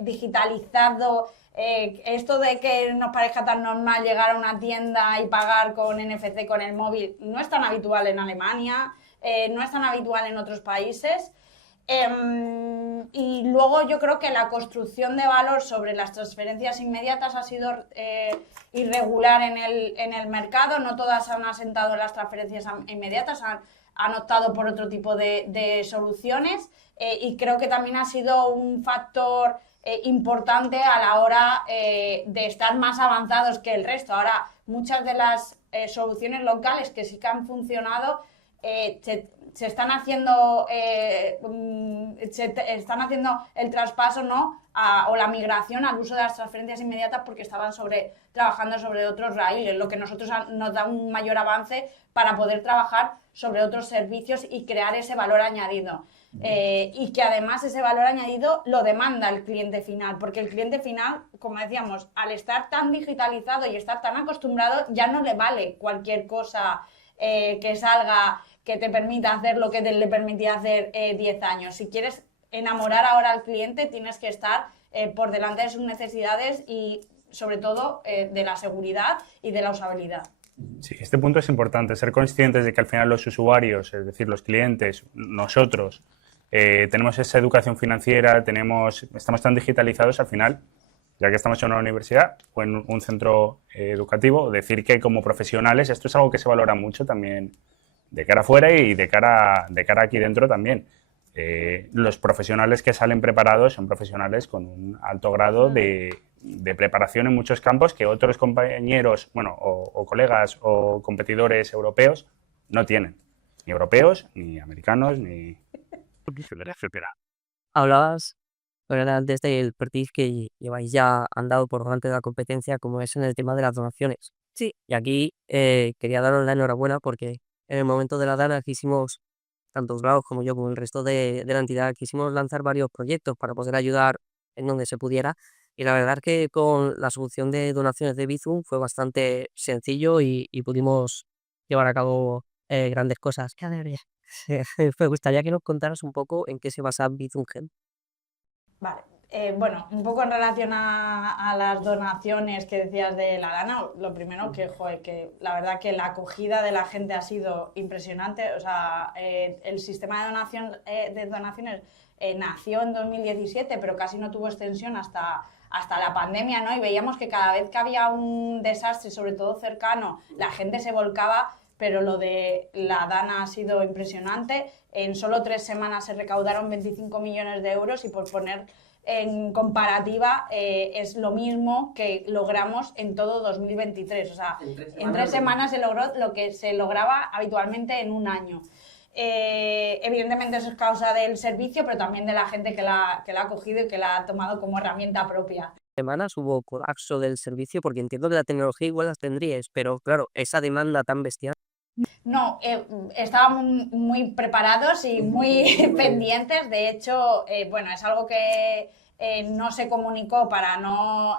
digitalizado. Esto de que nos parezca tan normal llegar a una tienda y pagar con NFC, con el móvil, no es tan habitual en Alemania, no es tan habitual en otros países. Y luego yo creo que la construcción de valor sobre las transferencias inmediatas ha sido irregular en el mercado. No todas han asentado las transferencias inmediatas, han optado por otro tipo de soluciones, y creo que también ha sido un factor importante a la hora de estar más avanzados que el resto. Ahora, muchas de las soluciones locales que sí que han funcionado se están haciendo el traspaso, ¿no? O la migración al uso de las transferencias inmediatas porque estaban trabajando sobre otros raíles, lo que nosotros nos da un mayor avance para poder trabajar sobre otros servicios y crear ese valor añadido. Y que además ese valor añadido lo demanda el cliente final, porque el cliente final, como decíamos, al estar tan digitalizado y estar tan acostumbrado, ya no le vale cualquier cosa que salga que te permita hacer lo que le permitía hacer 10 años. Si quieres enamorar ahora al cliente, tienes que estar por delante de sus necesidades y, sobre todo, de la seguridad y de la usabilidad. Sí, este punto es importante, ser conscientes de que al final los usuarios, es decir, los clientes, nosotros, tenemos esa educación financiera, estamos tan digitalizados al final, ya que estamos en una universidad o en un centro educativo, decir que como profesionales esto es algo que se valora mucho también de cara afuera y de cara aquí dentro también. Los profesionales que salen preparados son profesionales con un alto grado de preparación en muchos campos que otros compañeros, bueno, o colegas o competidores europeos no tienen. Ni europeos, ni americanos, ni... Hablabas antes del expertise que lleváis ya andado por delante de la competencia, como es en el tema de las donaciones. Sí. Y aquí quería daros la enhorabuena porque en el momento de la DANA quisimos, tanto Graus como yo, como el resto de la entidad, quisimos lanzar varios proyectos para poder ayudar en donde se pudiera. Y la verdad es que con la solución de donaciones de Bizum fue bastante sencillo y pudimos llevar a cabo grandes cosas. ¡Qué alegría! Me gustaría que nos contaras un poco en qué se basa Bizum Gen. Vale. Bueno, un poco en relación a las donaciones que decías de la DANA, lo primero que la verdad que la acogida de la gente ha sido impresionante. O sea, el sistema de donaciones nació en 2017, pero casi no tuvo extensión hasta la pandemia, ¿no? Y veíamos que cada vez que había un desastre, sobre todo cercano, la gente se volcaba, pero lo de la DANA ha sido impresionante. En solo 3 semanas se recaudaron 25 millones de euros y, por poner en comparativa, es lo mismo que logramos en todo 2023. O sea, en 3 semanas se logró lo que se lograba habitualmente en un año. Evidentemente eso es causa del servicio, pero también de la gente que la ha cogido y que la ha tomado como herramienta propia. Semanas hubo colapso del servicio porque entiendo que la tecnología igual las tendríais, pero claro, esa demanda tan bestial. No, estábamos muy preparados y muy pendientes. De hecho, bueno, es algo que no se comunicó para no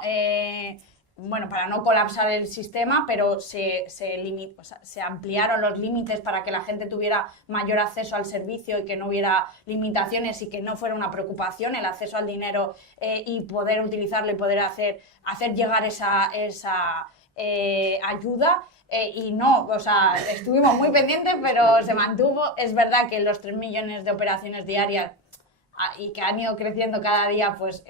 bueno, para no colapsar el sistema, pero se ampliaron los límites para que la gente tuviera mayor acceso al servicio y que no hubiera limitaciones y que no fuera una preocupación el acceso al dinero y poder utilizarlo y poder hacer llegar esa ayuda. Y no, o sea, estuvimos muy pendientes, pero se mantuvo. Es verdad que los 3 millones de operaciones diarias y que han ido creciendo cada día, pues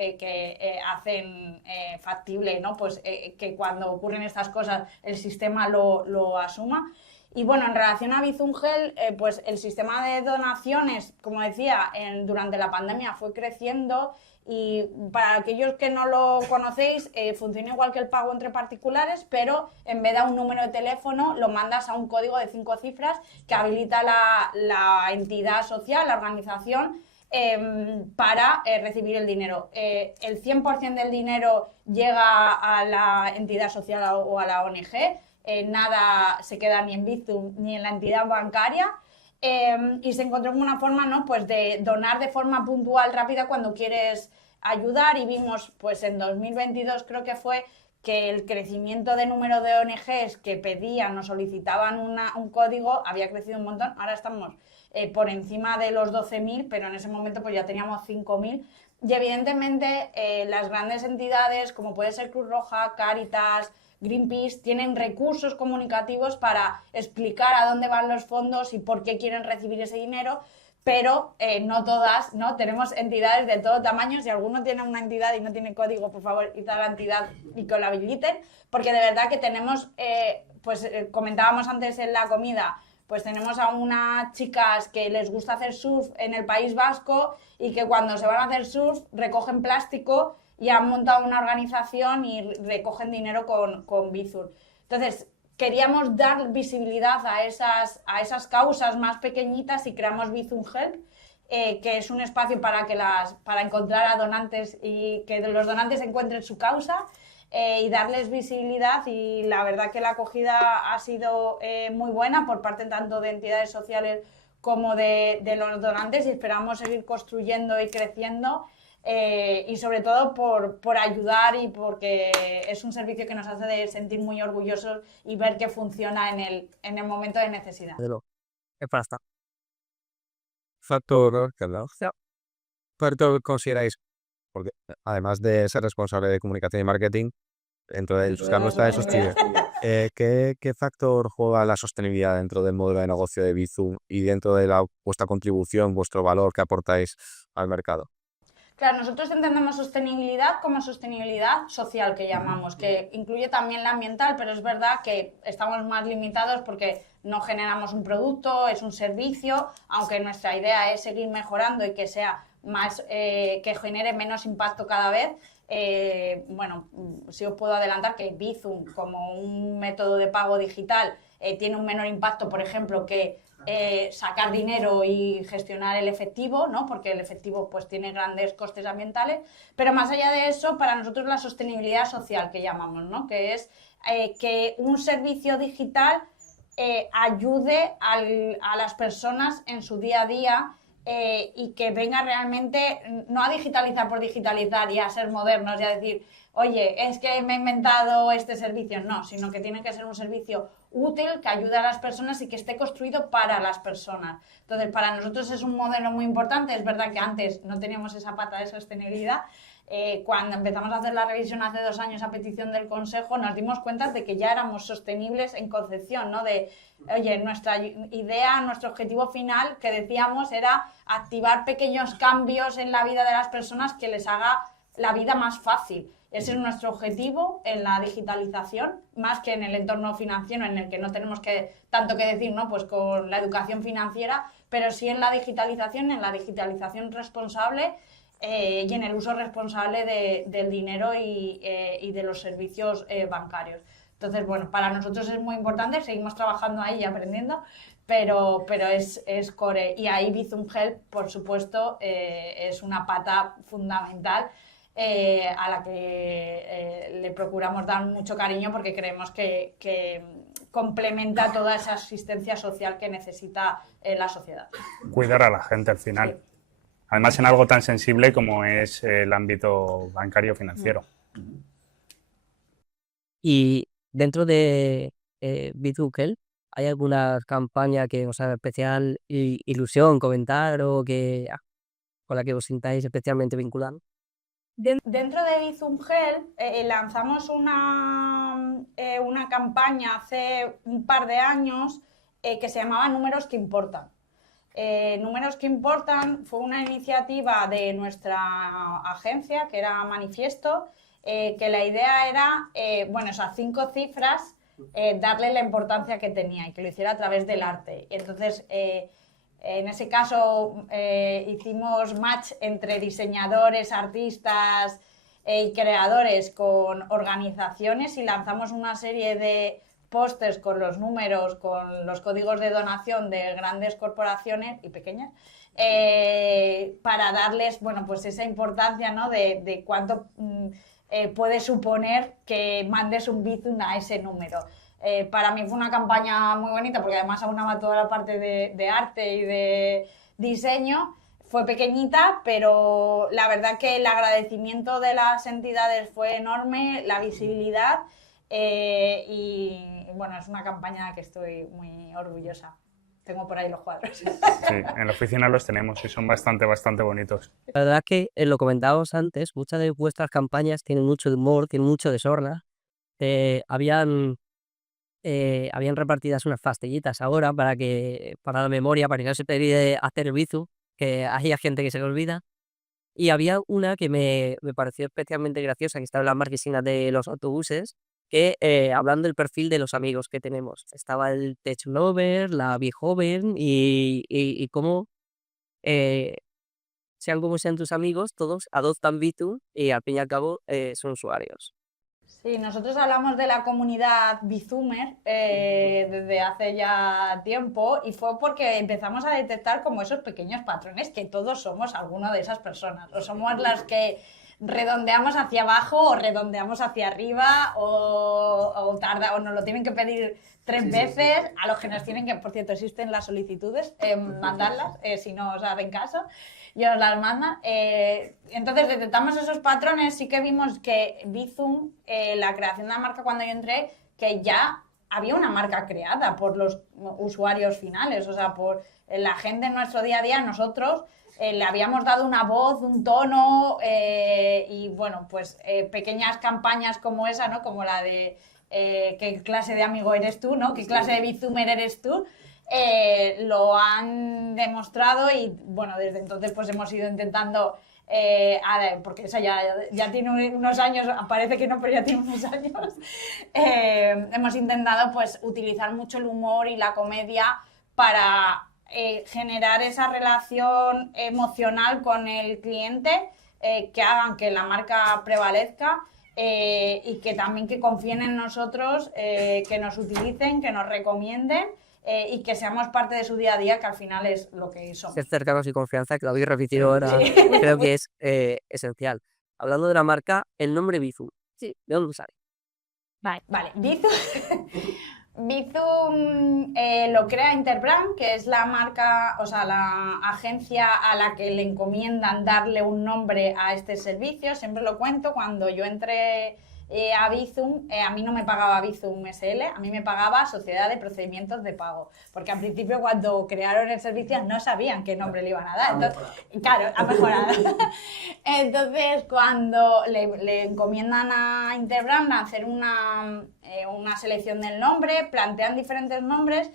hacen factible, ¿no? Pues que cuando ocurren estas cosas el sistema lo asuma. Y bueno, en relación a Bizumgel, pues el sistema de donaciones, como decía, durante la pandemia fue creciendo. Y para aquellos que no lo conocéis, funciona igual que el pago entre particulares, pero en vez de a un número de teléfono lo mandas a un código de 5 cifras que habilita la entidad social, la organización, para recibir el dinero. El 100% del dinero llega a la entidad social o a la ONG, nada se queda ni en Bizum ni en la entidad bancaria. Y se encontró como una forma, ¿no? Pues de donar de forma puntual, rápida, cuando quieres ayudar. Y vimos, pues en 2022 creo que fue, que el crecimiento de número de ONGs que pedían o solicitaban un código había crecido un montón. Ahora estamos por encima de los 12.000, pero en ese momento pues ya teníamos 5.000. Y evidentemente las grandes entidades, como puede ser Cruz Roja, Cáritas, Greenpeace, tienen recursos comunicativos para explicar a dónde van los fondos y por qué quieren recibir ese dinero, pero no todas, ¿no? Tenemos entidades de todo tamaño. Si alguno tiene una entidad y no tiene código, por favor, id a la entidad y que la habiliten, porque de verdad que tenemos, comentábamos antes en la comida, pues tenemos a unas chicas que les gusta hacer surf en el País Vasco y que cuando se van a hacer surf recogen plástico y han montado una organización y recogen dinero con Bizum. Entonces, queríamos dar visibilidad a esas causas más pequeñitas y creamos Bizumgel, que es un espacio para encontrar a donantes y que los donantes encuentren su causa y darles visibilidad. Y la verdad que la acogida ha sido muy buena por parte tanto de entidades sociales como de los donantes, y esperamos seguir construyendo y creciendo. Y sobre todo por ayudar y porque es un servicio que nos hace sentir muy orgullosos y ver que funciona en el momento de necesidad. Es para estar. Factor, ¿no? Factor consideráis, porque además de ser responsable de comunicación y marketing, entonces buscar nuestra de sostenibilidad. ¿Qué factor juega la sostenibilidad dentro del modelo de negocio de Bizum y dentro de vuestra contribución, vuestro valor que aportáis al mercado? Claro, nosotros entendemos sostenibilidad como sostenibilidad social, que llamamos, que incluye también la ambiental, pero es verdad que estamos más limitados porque no generamos un producto, es un servicio, aunque nuestra idea es seguir mejorando y que sea más, que genere menos impacto cada vez. Bueno, sí os puedo adelantar que Bizum, como un método de pago digital, tiene un menor impacto, por ejemplo, que sacar dinero y gestionar el efectivo, ¿no? Porque el efectivo pues tiene grandes costes ambientales, pero más allá de eso, para nosotros la sostenibilidad social, que llamamos, ¿no? Que es que un servicio digital ayude a las personas en su día a día, y que venga realmente no a digitalizar por digitalizar y a ser modernos y a decir, oye, es que me he inventado este servicio, no, sino que tiene que ser un servicio útil, que ayude a las personas y que esté construido para las personas. Entonces, para nosotros es un modelo muy importante. Es verdad que antes no teníamos esa pata de sostenibilidad. Cuando empezamos a hacer la revisión hace 2 años a petición del Consejo, nos dimos cuenta de que ya éramos sostenibles en concepción, ¿no? De, oye, nuestra idea, nuestro objetivo final, que decíamos, era activar pequeños cambios en la vida de las personas que les haga la vida más fácil. Ese es nuestro objetivo en la digitalización, más que en el entorno financiero, en el que no tenemos tanto que decir, ¿no? Pues con la educación financiera, pero sí en la digitalización responsable, y en el uso responsable del dinero y de los servicios bancarios. Entonces, bueno, para nosotros es muy importante, seguimos trabajando ahí y aprendiendo, pero es core. Y ahí Bizumgel, por supuesto, es una pata fundamental, a la que le procuramos dar mucho cariño, porque creemos que complementa toda esa asistencia social que necesita la sociedad. Cuidar a la gente al final. Sí. Además, en algo tan sensible como es el ámbito bancario financiero. Y dentro de Bizum Health, ¿hay alguna campaña que os haga especial ilusión comentar o con la que os sintáis especialmente vinculados? Dentro de Bizum Health lanzamos una campaña hace un par de años que se llamaba Números que Importan. Números que Importan fue una iniciativa de nuestra agencia, que era Manifiesto, que la idea era, esas 5 cifras, darle la importancia que tenía y que lo hiciera a través del arte. Entonces, en ese caso, hicimos match entre diseñadores, artistas y creadores con organizaciones y lanzamos una serie de pósters con los números, con los códigos de donación de grandes corporaciones y pequeñas, para darles, pues esa importancia, ¿no? de cuánto puede suponer que mandes un Bizum a ese número. Para mí fue una campaña muy bonita porque además aunaba toda la parte de arte y de diseño. Fue pequeñita, pero la verdad que el agradecimiento de las entidades fue enorme, la visibilidad, y bueno, es una campaña de que estoy muy orgullosa. Tengo por ahí los cuadros. Sí, en la oficina los tenemos y son bastante bonitos. La verdad que lo comentábamos antes, muchas de vuestras campañas tienen mucho de humor, tienen mucho de sorna. Habían repartidas unas pastillitas ahora para la memoria, para que no se te olvide hacer el Bizum, que hay gente que se le olvida. Y había una que me pareció especialmente graciosa, que estaba en las marquesinas de los autobuses, que hablando del perfil de los amigos que tenemos. Estaba el tech lover, la joven y cómo, sean como sean tus amigos, todos adoptan Bizum y al fin y al cabo son usuarios. Sí, nosotros hablamos de la comunidad Bizumer desde hace ya tiempo y fue porque empezamos a detectar como esos pequeños patrones que todos somos alguna de esas personas. O somos las que redondeamos hacia abajo o redondeamos hacia arriba o nos lo tienen que pedir 3 veces, a los que nos tienen que, por cierto, existen las solicitudes, mandarlas si no os hacen caso. Y os las mandan. Entonces detectamos esos patrones. Sí que vimos que Bizum, la creación de la marca cuando yo entré, que ya había una marca creada por los usuarios finales, o sea, por la gente en nuestro día a día. Nosotros le habíamos dado una voz, un tono y bueno, pues pequeñas campañas como esa, ¿no? Como la de qué clase de amigo eres tú, ¿no? ¿Qué clase de Bizumer eres tú? Lo han demostrado y bueno, desde entonces pues hemos ido intentando, porque esa ya tiene unos años, parece que no, pero ya tiene unos años, hemos intentado pues utilizar mucho el humor y la comedia para generar esa relación emocional con el cliente, que hagan que la marca prevalezca. Y que también que confíen en nosotros, que nos utilicen, que nos recomienden y que seamos parte de su día a día, que al final es lo que somos. Ser cercanos y confianza, que lo habéis repetido ahora, Sí. creo que es esencial. Hablando de la marca, el nombre Bizum, ¿de dónde sale? Vale. Bizum lo crea Interbrand, que es la marca, o sea, la agencia a la que le encomiendan darle un nombre a este servicio. Siempre lo cuento, cuando yo entré a Bizum, a mí no me pagaba Bizum SL, a mí me pagaba Sociedad de Procedimientos de Pago, porque al principio cuando crearon el servicio no sabían qué nombre le iban a dar. Entonces, claro, ha mejorado. Entonces, cuando le encomiendan a Interbrand a hacer una selección del nombre, plantean diferentes nombres,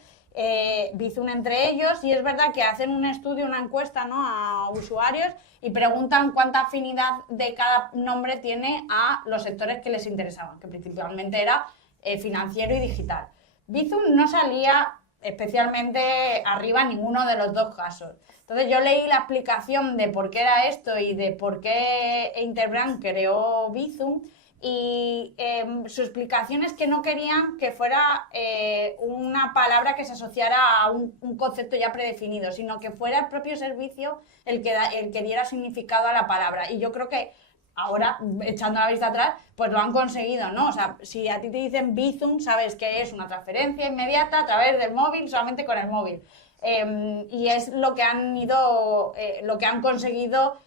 Bizum entre ellos, y es verdad que hacen un estudio, una encuesta, ¿no?, a usuarios y preguntan cuánta afinidad de cada nombre tiene a los sectores que les interesaban, que principalmente era financiero y digital. Bizum no salía especialmente arriba en ninguno de los dos casos. Entonces yo leí la explicación de por qué era esto y de por qué Interbrand creó Bizum, y su explicación es que no querían que fuera una palabra que se asociara a un concepto ya predefinido, sino que fuera el propio servicio el que diera significado a la palabra. Y yo creo que ahora, echando la vista atrás, pues lo han conseguido, ¿no? O sea, si a ti te dicen Bizum, sabes que es una transferencia inmediata a través del móvil, solamente con el móvil. Y es lo que han conseguido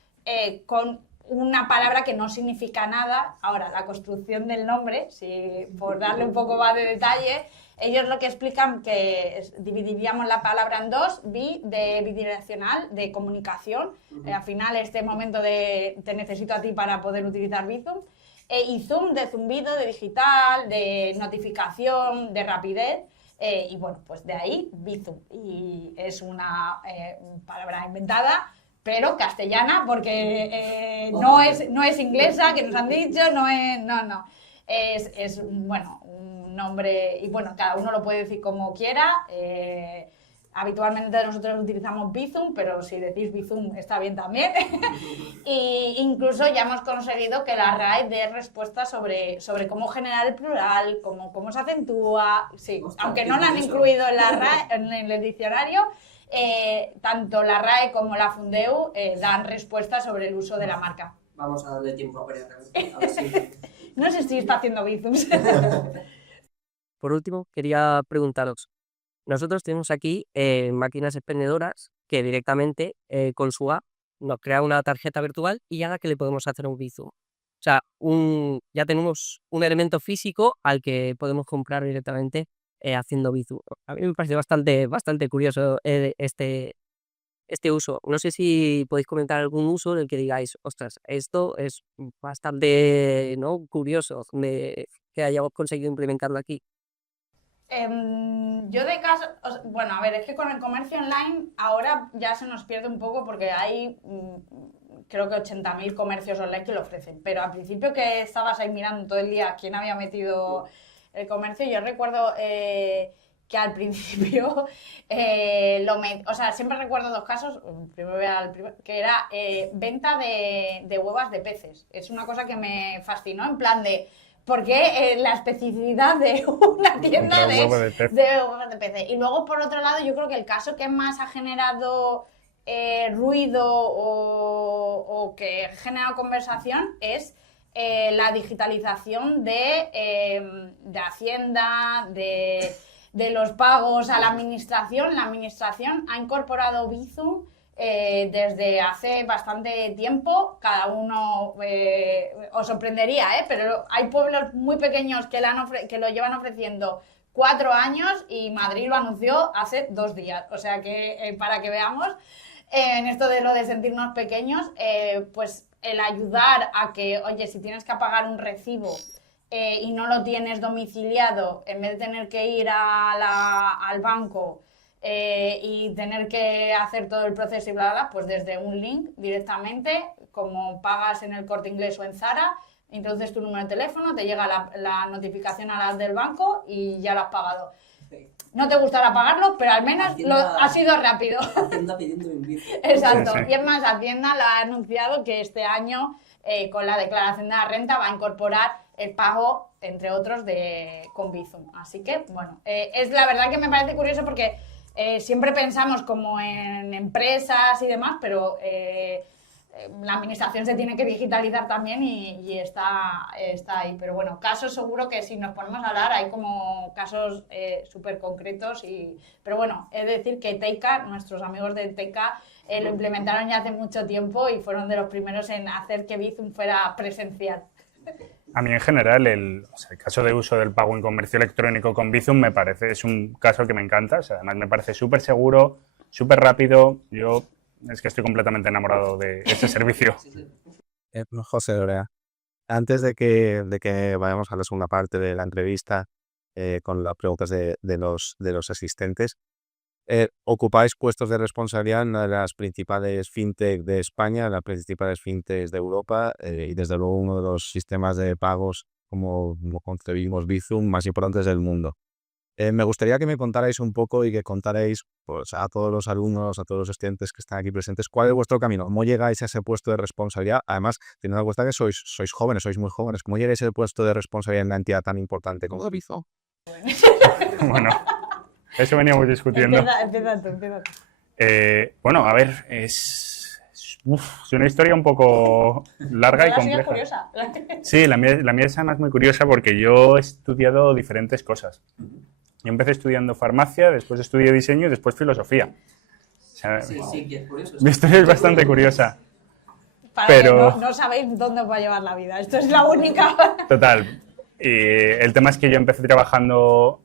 con una palabra que no significa nada. Ahora, la construcción del nombre, si por darle un poco más de detalle, ellos lo que explican que dividiríamos la palabra en dos, de bidireccional, de comunicación. Al final, este momento de te necesito a ti para poder utilizar Bizum. Y Zoom, de zumbido, de digital, de notificación, de rapidez. Y bueno, pues de ahí Bizum. Y es una palabra inventada, pero castellana, porque no es inglesa, que nos han dicho, no. Es bueno, un nombre, y bueno, cada uno lo puede decir como quiera. Habitualmente nosotros utilizamos Bizum, pero si decís Bizum está bien también. Y incluso ya hemos conseguido que la RAE dé respuestas sobre cómo generar el plural, cómo se acentúa. Sí, Ostras, aunque no la han incluido en la RAE, en el diccionario, tanto la RAE como la Fundeu dan respuestas sobre el uso de la marca. Vamos a darle tiempo a Corea, a ver si... No sé si está haciendo Bizums. Por último, quería preguntaros, nosotros tenemos aquí máquinas expendedoras que directamente con su app nos crea una tarjeta virtual y a la que le podemos hacer un Bizum. O sea, ya tenemos un elemento físico al que podemos comprar directamente haciendo Bizum. A mí me parece bastante curioso este uso. No sé si podéis comentar algún uso en el que digáis, ostras, esto es bastante, ¿no?, curioso que hayamos conseguido implementarlo aquí. Yo de caso, bueno, a ver, es que con el comercio online ahora ya se nos pierde un poco porque hay, creo que 80.000 comercios online que lo ofrecen, pero al principio que estabas ahí mirando todo el día quién había metido el comercio, yo recuerdo que al principio, o sea, siempre recuerdo dos casos, primero voy al primero, que era venta de huevas de peces. Es una cosa que me fascinó, en plan de... Porque la especificidad de una tienda de huevos de peces. Y luego, por otro lado, yo creo que el caso que más ha generado ruido o que ha generado conversación es la digitalización de Hacienda, de los pagos a la administración. La administración ha incorporado Bizum desde hace bastante tiempo. Cada uno os sorprendería, pero hay pueblos muy pequeños que lo llevan ofreciendo 4 años y Madrid lo anunció hace 2 días. O sea que para que veamos, en esto de lo de sentirnos pequeños, pues el ayudar a que, oye, si tienes que pagar un recibo y no lo tienes domiciliado, en vez de tener que ir al banco y tener que hacer todo el proceso y bla, bla, pues desde un link directamente, como pagas en el Corte Inglés o en Zara, introduces tu número de teléfono, te llega la notificación a la del banco y ya lo has pagado. No te gustará pagarlo, pero al menos ha sido rápido. Hacienda pidiendo un Bizum. Exacto. Sí, sí. Y es más, Hacienda lo ha anunciado que este año, con la declaración de la renta, va a incorporar el pago, entre otros, con Bizum. Así que, bueno, es la verdad que me parece curioso porque siempre pensamos como en empresas y demás, pero la administración se tiene que digitalizar también y está ahí. Pero bueno, casos seguro que si nos ponemos a hablar hay como casos súper concretos. Pero bueno, es decir que Teika, nuestros amigos de Teika, lo implementaron ya hace mucho tiempo y fueron de los primeros en hacer que Bizum fuera presencial. A mí en general el caso de uso del pago en comercio electrónico con Bizum es un caso que me encanta. O sea, además me parece súper seguro, súper rápido. Yo es que estoy completamente enamorado de ese servicio. José Lorea, antes de que vayamos a la segunda parte de la entrevista con las preguntas de los asistentes, ocupáis puestos de responsabilidad en una de las principales fintech de España, las principales fintechs de Europa y desde luego uno de los sistemas de pagos como concebimos Bizum más importantes del mundo. Me gustaría que me contarais un poco y que contarais pues, a todos los alumnos, a todos los estudiantes que están aquí presentes, cuál es vuestro camino, cómo llegáis a ese puesto de responsabilidad. Además, teniendo en cuenta que sois jóvenes, sois muy jóvenes, ¿cómo llegáis a ese puesto de responsabilidad en una entidad tan importante como Bizum? Bueno, eso veníamos discutiendo. Empieza tú. Bueno, a ver, es una historia un poco larga y compleja. Curiosa. Sí, la mía es además muy curiosa porque yo he estudiado diferentes cosas. Yo empecé estudiando farmacia, después estudié diseño y después filosofía. O sea, Sí, que es curioso. mi historia es bastante curiosa. Para Pero- que no sabéis dónde os va a llevar la vida. Esto es la única. Total. Y el tema es que yo empecé trabajando,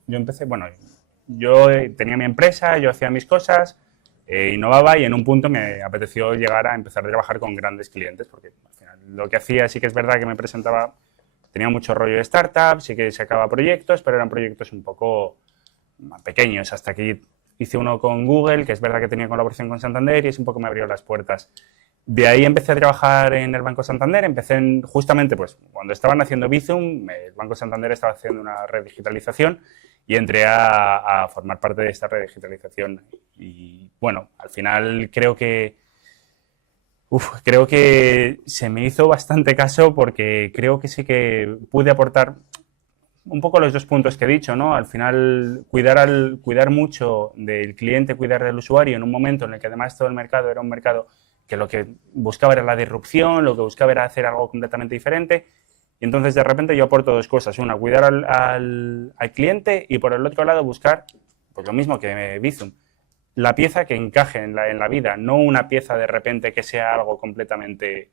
yo tenía mi empresa, yo hacía mis cosas, innovaba y en un punto me apeteció llegar a empezar a trabajar con grandes clientes, porque al final lo que hacía sí que es verdad que me presentaba, tenía mucho rollo de startup, sí que sacaba proyectos, pero eran proyectos un poco más pequeños. Hasta que hice uno con Google, que es verdad que tenía colaboración con Santander y es un poco me abrió las puertas. De ahí empecé a trabajar en el Banco Santander, justamente pues cuando estaban haciendo Bizum, el Banco Santander estaba haciendo una redigitalización y entré a formar parte de esta redigitalización. Y bueno, al final creo que se me hizo bastante caso porque creo que sí que pude aportar un poco los dos puntos que he dicho, ¿no? Al final, cuidar mucho del cliente, cuidar del usuario en un momento en el que además todo el mercado era un mercado que lo que buscaba era la disrupción, lo que buscaba era hacer algo completamente diferente. Y entonces, de repente, yo aporto dos cosas. Una, cuidar al cliente y, por el otro lado, buscar pues lo mismo que Bizum, la pieza que encaje en la vida, no una pieza de repente que sea algo completamente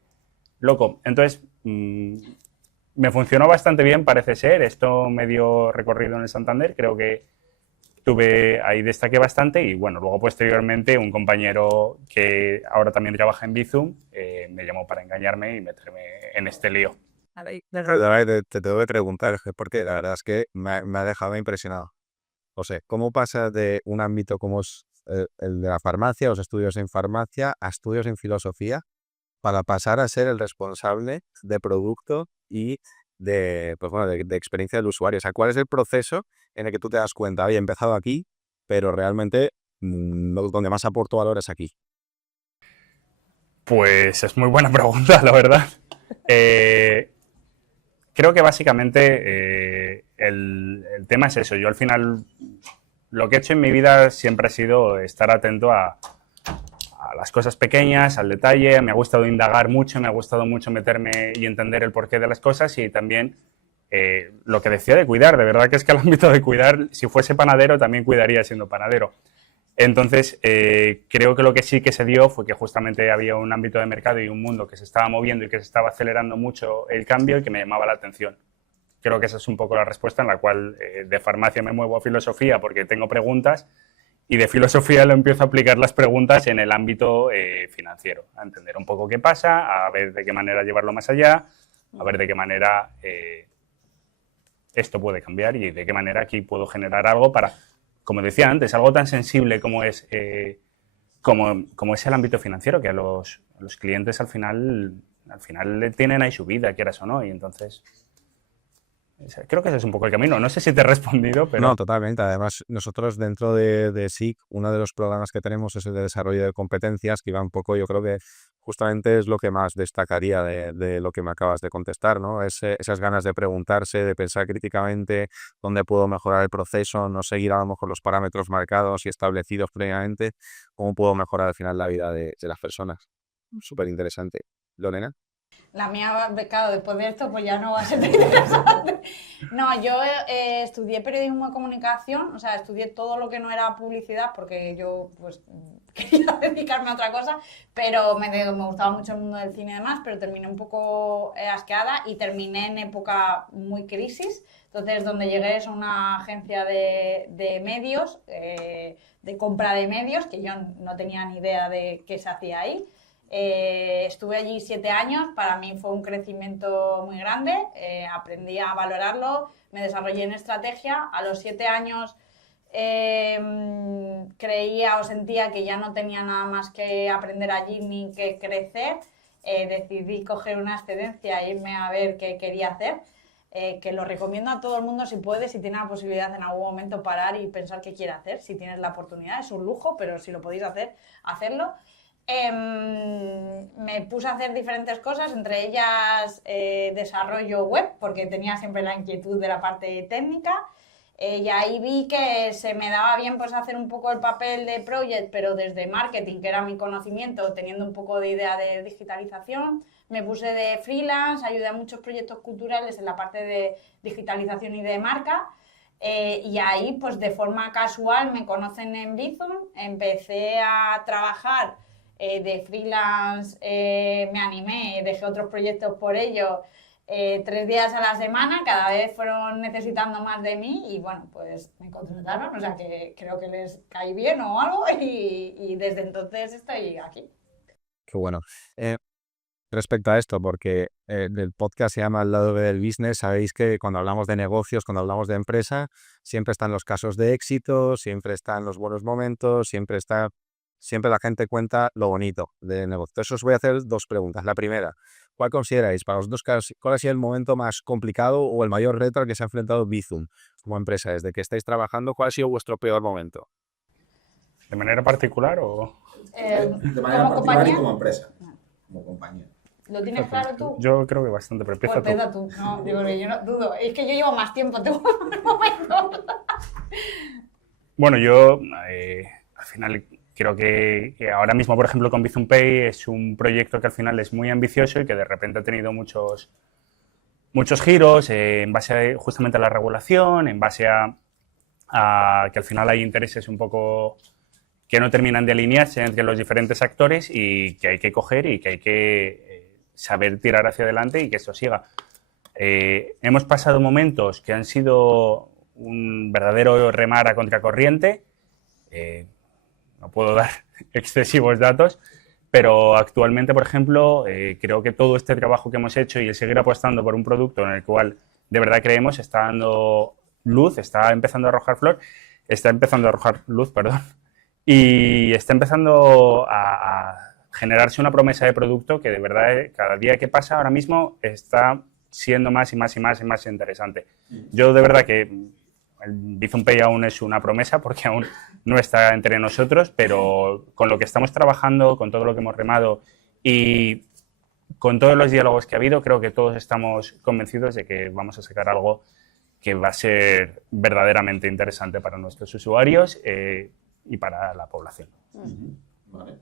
loco. Entonces, me funcionó bastante bien, parece ser. Esto me dio recorrido en el Santander. Creo que ahí destaqué bastante y bueno, luego posteriormente un compañero que ahora también trabaja en Bizum me llamó para engañarme y meterme en este lío. La verdad, te tengo que preguntar, porque la verdad es que me ha dejado impresionado. O sea, ¿cómo pasas de un ámbito como es el de la farmacia, los estudios en farmacia, a estudios en filosofía, para pasar a ser el responsable de producto y pues bueno, de experiencia del usuario? O sea, ¿cuál es el proceso en el que tú te das cuenta, oye, he empezado aquí, pero realmente donde más aporto valor es aquí? Pues es muy buena pregunta, la verdad. Creo que básicamente el tema es eso. Yo al final lo que he hecho en mi vida siempre ha sido estar atento a las cosas pequeñas, al detalle. Me ha gustado indagar mucho, me ha gustado mucho meterme y entender el porqué de las cosas y también lo que decía de cuidar. De verdad que es que el ámbito de cuidar, si fuese panadero, también cuidaría siendo panadero. Entonces, creo que lo que sí que se dio fue que justamente había un ámbito de mercado y un mundo que se estaba moviendo y que se estaba acelerando mucho el cambio y que me llamaba la atención. Creo que esa es un poco la respuesta en la cual de farmacia me muevo a filosofía porque tengo preguntas y de filosofía lo empiezo a aplicar las preguntas en el ámbito financiero, a entender un poco qué pasa, a ver de qué manera llevarlo más allá, a ver de qué manera esto puede cambiar y de qué manera aquí puedo generar algo para, como decía antes, algo tan sensible como es el ámbito financiero, que a los clientes al final le tienen ahí su vida, quieras o no, y entonces creo que ese es un poco el camino. No sé si te he respondido, pero... No, totalmente. Además, nosotros dentro de SIC, uno de los programas que tenemos es el de desarrollo de competencias, que iba un poco, yo creo que justamente es lo que más destacaría de lo que me acabas de contestar, ¿no? Esas ganas de preguntarse, de pensar críticamente dónde puedo mejorar el proceso, no seguir a lo mejor los parámetros marcados y establecidos previamente, cómo puedo mejorar al final la vida de las personas. Súper interesante. Lorena. La mía, claro, después de esto, pues ya no va a ser tan interesante. No, yo estudié periodismo de comunicación, o sea, estudié todo lo que no era publicidad porque yo, pues, quería dedicarme a otra cosa, pero me gustaba mucho el mundo del cine y demás, pero terminé un poco asqueada y terminé en época muy crisis. Entonces, donde llegué es una agencia de medios, de compra de medios, que yo no tenía ni idea de qué se hacía ahí. Estuve allí 7 años, para mí fue un crecimiento muy grande, aprendí a valorarlo, me desarrollé en estrategia. A los 7 años creía o sentía que ya no tenía nada más que aprender allí ni que crecer. Decidí coger una excedencia e irme a ver qué quería hacer, que lo recomiendo a todo el mundo si puede, si tiene la posibilidad en algún momento parar y pensar qué quiere hacer, si tienes la oportunidad, es un lujo, pero si lo podéis hacer, hacerlo. Me puse a hacer diferentes cosas, entre ellas desarrollo web, porque tenía siempre la inquietud de la parte técnica, y ahí vi que se me daba bien pues hacer un poco el papel de project, pero desde marketing, que era mi conocimiento, teniendo un poco de idea de digitalización. Me puse de freelance, ayudé a muchos proyectos culturales en la parte de digitalización y de marca. Y ahí, pues de forma casual, me conocen en Bizum, empecé a trabajar de freelance me animé, dejé otros proyectos por ello, 3 días a la semana, cada vez fueron necesitando más de mí y bueno, pues me contrataron, o sea que creo que les caí bien o algo y desde entonces estoy aquí. Qué bueno. Respecto a esto, porque el podcast se llama Al lado B del business, sabéis que cuando hablamos de negocios, cuando hablamos de empresa, siempre están los casos de éxito, siempre están los buenos momentos, siempre la gente cuenta lo bonito del negocio. Entonces os voy a hacer 2 preguntas. La primera, ¿cuál consideráis para vosotros cuál ha sido el momento más complicado o el mayor reto al que se ha enfrentado Bizum como empresa? Desde que estáis trabajando, ¿cuál ha sido vuestro peor momento? ¿De manera particular o...? De manera ¿Como particular y compañía? como empresa, como compañía. ¿Lo tienes claro tú? Yo creo que bastante, pero Pues empieza tú. empieza tú. No, digo, yo no dudo. Es que yo llevo más tiempo, tengo un momento. Bueno, yo al final creo que ahora mismo, por ejemplo, con Bizum Pay es un proyecto que al final es muy ambicioso y que de repente ha tenido muchos giros en base justamente a la regulación, en base a que al final hay intereses un poco que no terminan de alinearse entre los diferentes actores y que hay que coger y que hay que saber tirar hacia adelante y que esto siga. Hemos pasado momentos que han sido un verdadero remar a contracorriente. No puedo dar excesivos datos, pero actualmente, por ejemplo, creo que todo este trabajo que hemos hecho y el seguir apostando por un producto en el cual de verdad creemos está dando luz, está empezando a arrojar luz, perdón, y está empezando a generarse una promesa de producto que de verdad cada día que pasa ahora mismo está siendo más y más y más y más interesante. Yo de verdad que el Bizum Pay aún es una promesa porque aún no está entre nosotros, pero con lo que estamos trabajando, con todo lo que hemos remado y con todos los diálogos que ha habido, creo que todos estamos convencidos de que vamos a sacar algo que va a ser verdaderamente interesante para nuestros usuarios y para la población. Vale.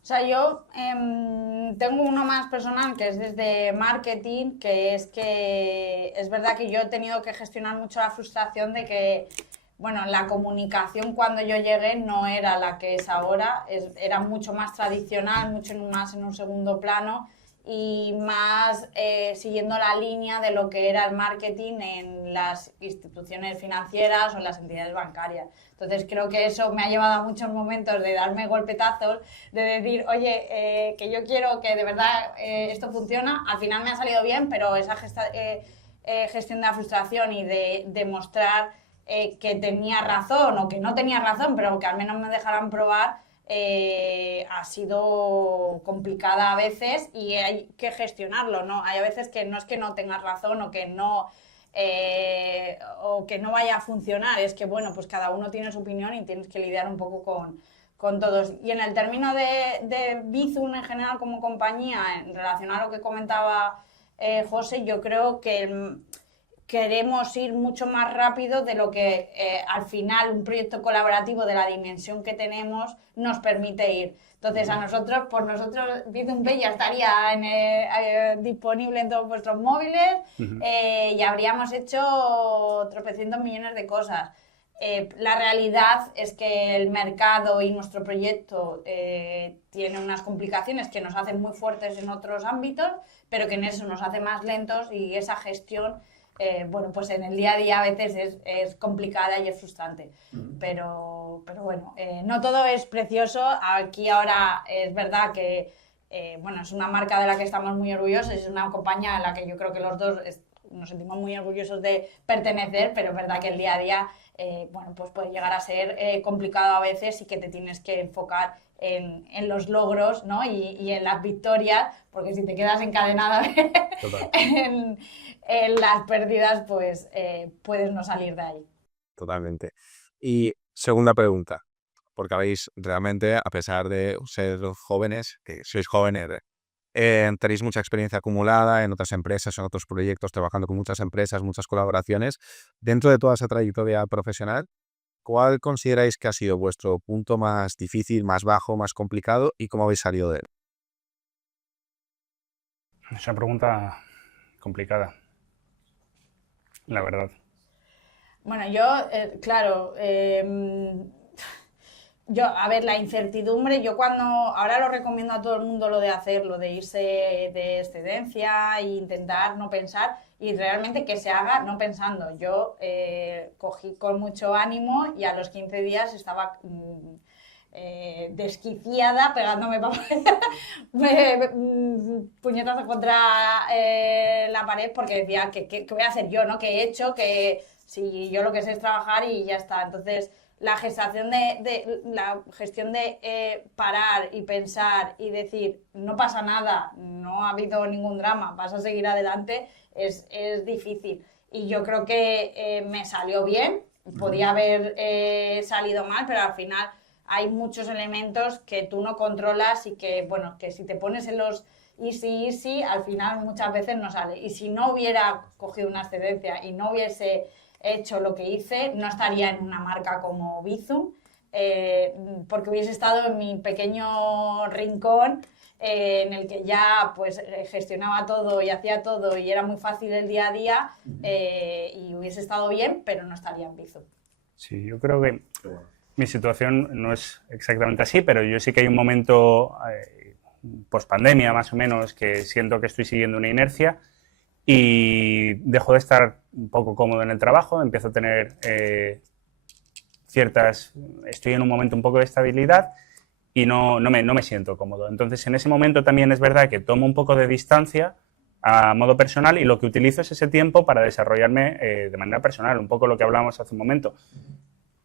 O sea, yo tengo uno más personal que es desde marketing, que es verdad que yo he tenido que gestionar mucho la frustración de que, bueno, la comunicación cuando yo llegué no era la que es ahora, era mucho más tradicional, mucho más en un segundo plano y más siguiendo la línea de lo que era el marketing en las instituciones financieras o en las entidades bancarias. Entonces creo que eso me ha llevado a muchos momentos de darme golpetazos, de decir, oye, que yo quiero que de verdad esto funciona. Al final me ha salido bien, pero esa gestión de la frustración y de demostrar que tenía razón o que no tenía razón, pero que al menos me dejaran probar, ha sido complicada a veces y hay que gestionarlo, ¿no? Hay a veces que no es que no tengas razón o que no vaya a funcionar, es que, bueno, pues cada uno tiene su opinión y tienes que lidiar un poco con todos. Y en el término de Bizum en general como compañía, en relación a lo que comentaba José, yo creo que queremos ir mucho más rápido de lo que al final un proyecto colaborativo de la dimensión que tenemos nos permite ir. Entonces, por nosotros, Bizum Pay ya estaría disponible en todos vuestros móviles y habríamos hecho tropecientos millones de cosas. La realidad es que el mercado y nuestro proyecto tiene unas complicaciones que nos hacen muy fuertes en otros ámbitos, pero que en eso nos hace más lentos y esa gestión bueno, pues en el día a día a veces es complicada y es frustrante. Pero bueno, no todo es precioso. Aquí ahora es verdad que bueno, es una marca de la que estamos muy orgullosos, es una compañía en la que yo creo que los dos nos sentimos muy orgullosos de pertenecer, pero es verdad que el día a día bueno, pues puede llegar a ser complicado a veces y que te tienes que enfocar en los logros, ¿no? y en las victorias, porque si te quedas encadenada en las pérdidas, pues puedes no salir de ahí. Totalmente. Y segunda pregunta, porque habéis realmente, a pesar de ser jóvenes, que sois jóvenes, tenéis mucha experiencia acumulada en otras empresas, en otros proyectos, trabajando con muchas empresas, muchas colaboraciones. Dentro de toda esa trayectoria profesional, ¿cuál consideráis que ha sido vuestro punto más difícil, más bajo, más complicado y cómo habéis salido de él? Es una pregunta complicada, la verdad. Bueno, yo, claro, a ver, la incertidumbre, ahora lo recomiendo a todo el mundo lo de hacerlo, de irse de excedencia e intentar no pensar y realmente que se haga no pensando. Yo cogí con mucho ánimo y a los 15 días estaba desquiciada, pegándome puñetazos contra la pared porque decía, ¿qué voy a hacer yo? ¿No? ¿Qué he hecho? Que si yo lo que sé es trabajar y ya está. Entonces, la gestión de parar y pensar y decir, no pasa nada, no ha habido ningún drama, vas a seguir adelante, es difícil. Y yo creo que me salió bien, podía haber salido mal, pero al final hay muchos elementos que tú no controlas y que, bueno, que si te pones en los easy, al final muchas veces no sale. Y si no hubiera cogido una excedencia y no hubiese hecho lo que hice, no estaría en una marca como Bizum, porque hubiese estado en mi pequeño rincón en el que ya pues gestionaba todo y hacía todo y era muy fácil el día a día y hubiese estado bien, pero no estaría en Bizum. Sí, yo creo que mi situación no es exactamente así, pero yo sí que hay un momento post-pandemia más o menos que siento que estoy siguiendo una inercia y dejo de estar un poco cómodo en el trabajo, empiezo a tener estoy en un momento un poco de estabilidad y no me siento cómodo. Entonces, en ese momento también es verdad que tomo un poco de distancia a modo personal y lo que utilizo es ese tiempo para desarrollarme de manera personal, un poco lo que hablábamos hace un momento.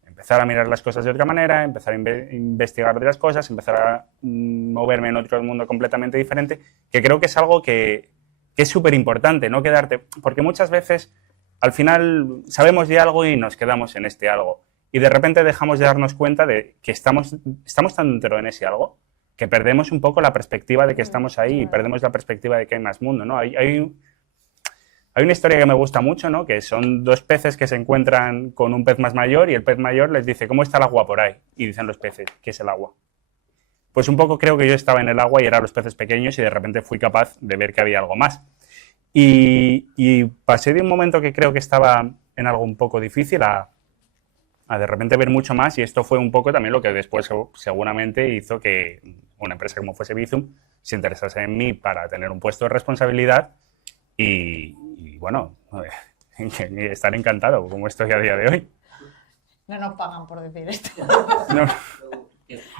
Empezar a mirar las cosas de otra manera, empezar a investigar otras cosas, empezar a moverme en otro mundo completamente diferente, que creo que es algo que es súper importante, no quedarte, porque muchas veces al final sabemos de algo y nos quedamos en este algo y de repente dejamos de darnos cuenta de que estamos tan dentro en ese algo que perdemos un poco la perspectiva de que estamos ahí y perdemos la perspectiva de que hay más mundo, ¿no? Hay una historia que me gusta mucho, ¿no? Que son dos peces que se encuentran con un pez más mayor y el pez mayor les dice, ¿cómo está el agua por ahí? Y dicen los peces, ¿qué es el agua? Pues un poco creo que yo estaba en el agua y eran los peces pequeños y de repente fui capaz de ver que había algo más. Y pasé de un momento que creo que estaba en algo un poco difícil a de repente ver mucho más y esto fue un poco también lo que después seguramente hizo que una empresa como fuese Bizum se interesase en mí para tener un puesto de responsabilidad y bueno, estar encantado como estoy a día de hoy. No nos pagan por decir esto. No,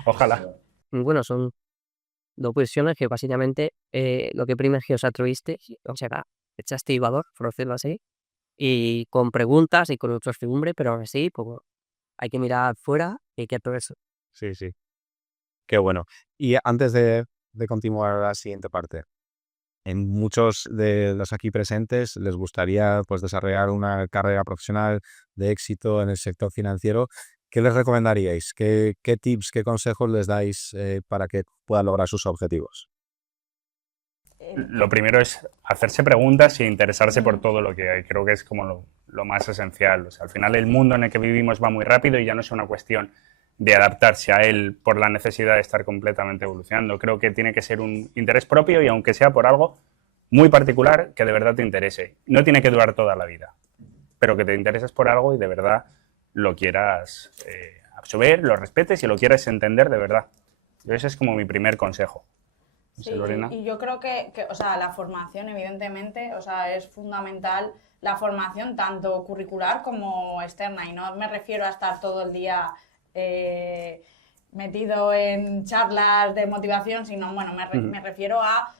ojalá. Bueno, son dos posiciones que básicamente lo que prima es que os atreviste, o sea, echaste valor, por decirlo así, y con preguntas y con incertidumbre, pero aún así, pues hay que mirar fuera y hay que atreverse. Sí, sí. Qué bueno. Y antes de continuar la siguiente parte, en muchos de los aquí presentes les gustaría pues desarrollar una carrera profesional de éxito en el sector financiero. ¿Qué les recomendaríais? ¿Qué tips, qué consejos les dais para que puedan lograr sus objetivos? Lo primero es hacerse preguntas e interesarse por todo lo que hay. Creo que es como lo más esencial. O sea, al final el mundo en el que vivimos va muy rápido y ya no es una cuestión de adaptarse a él por la necesidad de estar completamente evolucionando. Creo que tiene que ser un interés propio y aunque sea por algo muy particular que de verdad te interese. No tiene que durar toda la vida, pero que te intereses por algo y de verdad lo quieras absorber, lo respetes y lo quieras entender de verdad. Ese es como mi primer consejo. Sí, y yo creo que, o sea, la formación, evidentemente, o sea, es fundamental la formación tanto curricular como externa. Y no me refiero a estar todo el día metido en charlas de motivación, sino, bueno, me refiero a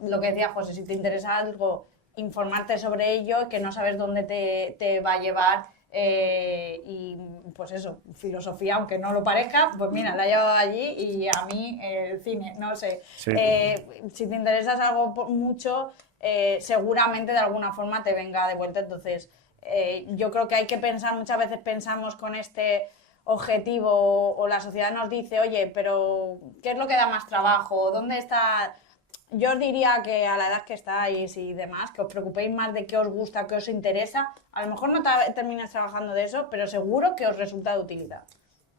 lo que decía José, si te interesa algo, informarte sobre ello, que no sabes dónde te va a llevar. Y pues eso, filosofía, aunque no lo parezca, pues mira, la llevo allí y a mí el cine, no sé. Sí. Si te interesas algo mucho, seguramente de alguna forma te venga de vuelta. Entonces, yo creo que hay que pensar, muchas veces pensamos con este objetivo o la sociedad nos dice, oye, pero ¿qué es lo que da más trabajo? ¿Dónde está...? Yo os diría que a la edad que estáis y demás, que os preocupéis más de qué os gusta, qué os interesa. A lo mejor no terminas trabajando de eso, pero seguro que os resulta de utilidad.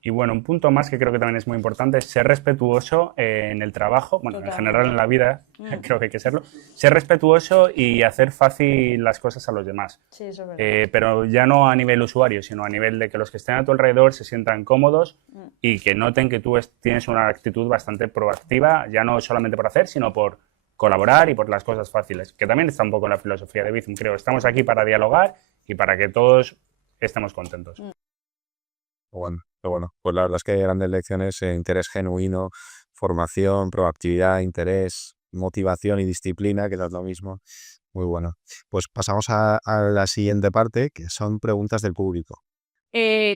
Y bueno, un punto más que creo que también es muy importante es ser respetuoso en el trabajo, bueno, en Totalmente. general en la vida, creo que hay que serlo, ser respetuoso y hacer fácil las cosas a los demás. Sí, eso es verdad. Pero ya no a nivel usuario, sino a nivel de que los que estén a tu alrededor se sientan cómodos y que noten que tú tienes una actitud bastante proactiva, ya no solamente por hacer, sino por colaborar y por las cosas fáciles, que también está un poco en la filosofía de Bizum, creo. Estamos aquí para dialogar y para que todos estemos contentos. Bueno, pues la verdad es que hay grandes lecciones, interés genuino, formación, proactividad, interés, motivación y disciplina, que no es lo mismo. Muy bueno. Pues pasamos a la siguiente parte, que son preguntas del público.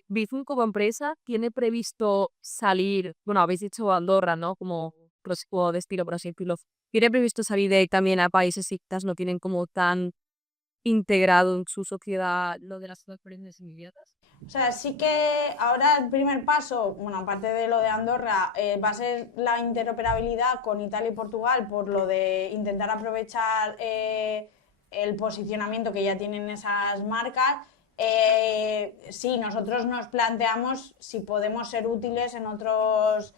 Bizum como empresa tiene previsto salir, bueno, habéis dicho Andorra, ¿no? Como próximo destino, por así decirlo. ¿Tiene previsto salir de también a países que quizás no tienen como tan integrado en su sociedad lo de las experiencias inmediatas? O sea, sí que ahora el primer paso, bueno, aparte de lo de Andorra, va a ser la interoperabilidad con Italia y Portugal por lo de intentar aprovechar el posicionamiento que ya tienen esas marcas. Sí, nosotros nos planteamos si podemos ser útiles en otros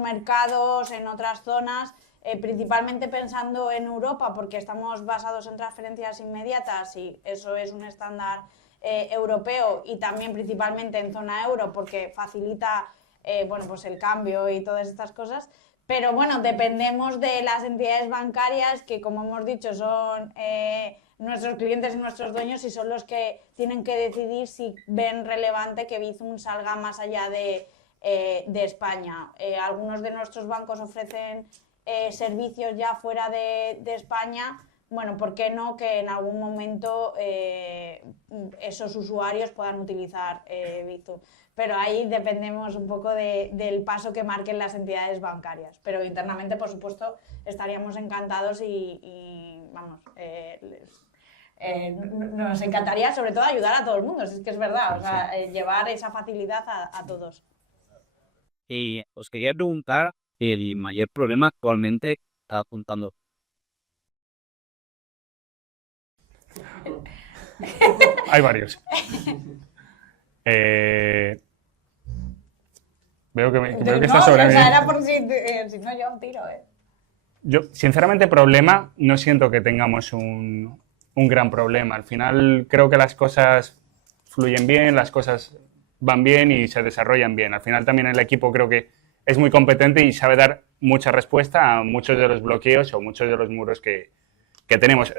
mercados, en otras zonas, principalmente pensando en Europa, porque estamos basados en transferencias inmediatas y eso es un estándar europeo, y también principalmente en zona euro porque facilita bueno, pues el cambio y todas estas cosas. Pero bueno, dependemos de las entidades bancarias que, como hemos dicho, son nuestros clientes y nuestros dueños, y son los que tienen que decidir si ven relevante que Bizum salga más allá de España. Algunos de nuestros bancos ofrecen servicios ya fuera de España. Bueno, ¿por qué no que en algún momento esos usuarios puedan utilizar Bizum? Pero ahí dependemos un poco del paso que marquen las entidades bancarias. Pero internamente, por supuesto, estaríamos encantados y vamos, nos encantaría sobre todo ayudar a todo el mundo, si es que es verdad, o sea, llevar esa facilidad a todos. Y os quería preguntar el mayor problema actualmente que está apuntando. Hay varios. Veo que está sobre o mí. sea, era por si no yo un tiro, Yo, sinceramente, problema, no siento que tengamos un gran problema. Al final, creo que las cosas fluyen bien, las cosas van bien y se desarrollan bien. Al final, también el equipo creo que es muy competente y sabe dar mucha respuesta a muchos de los bloqueos o muchos de los muros que tenemos.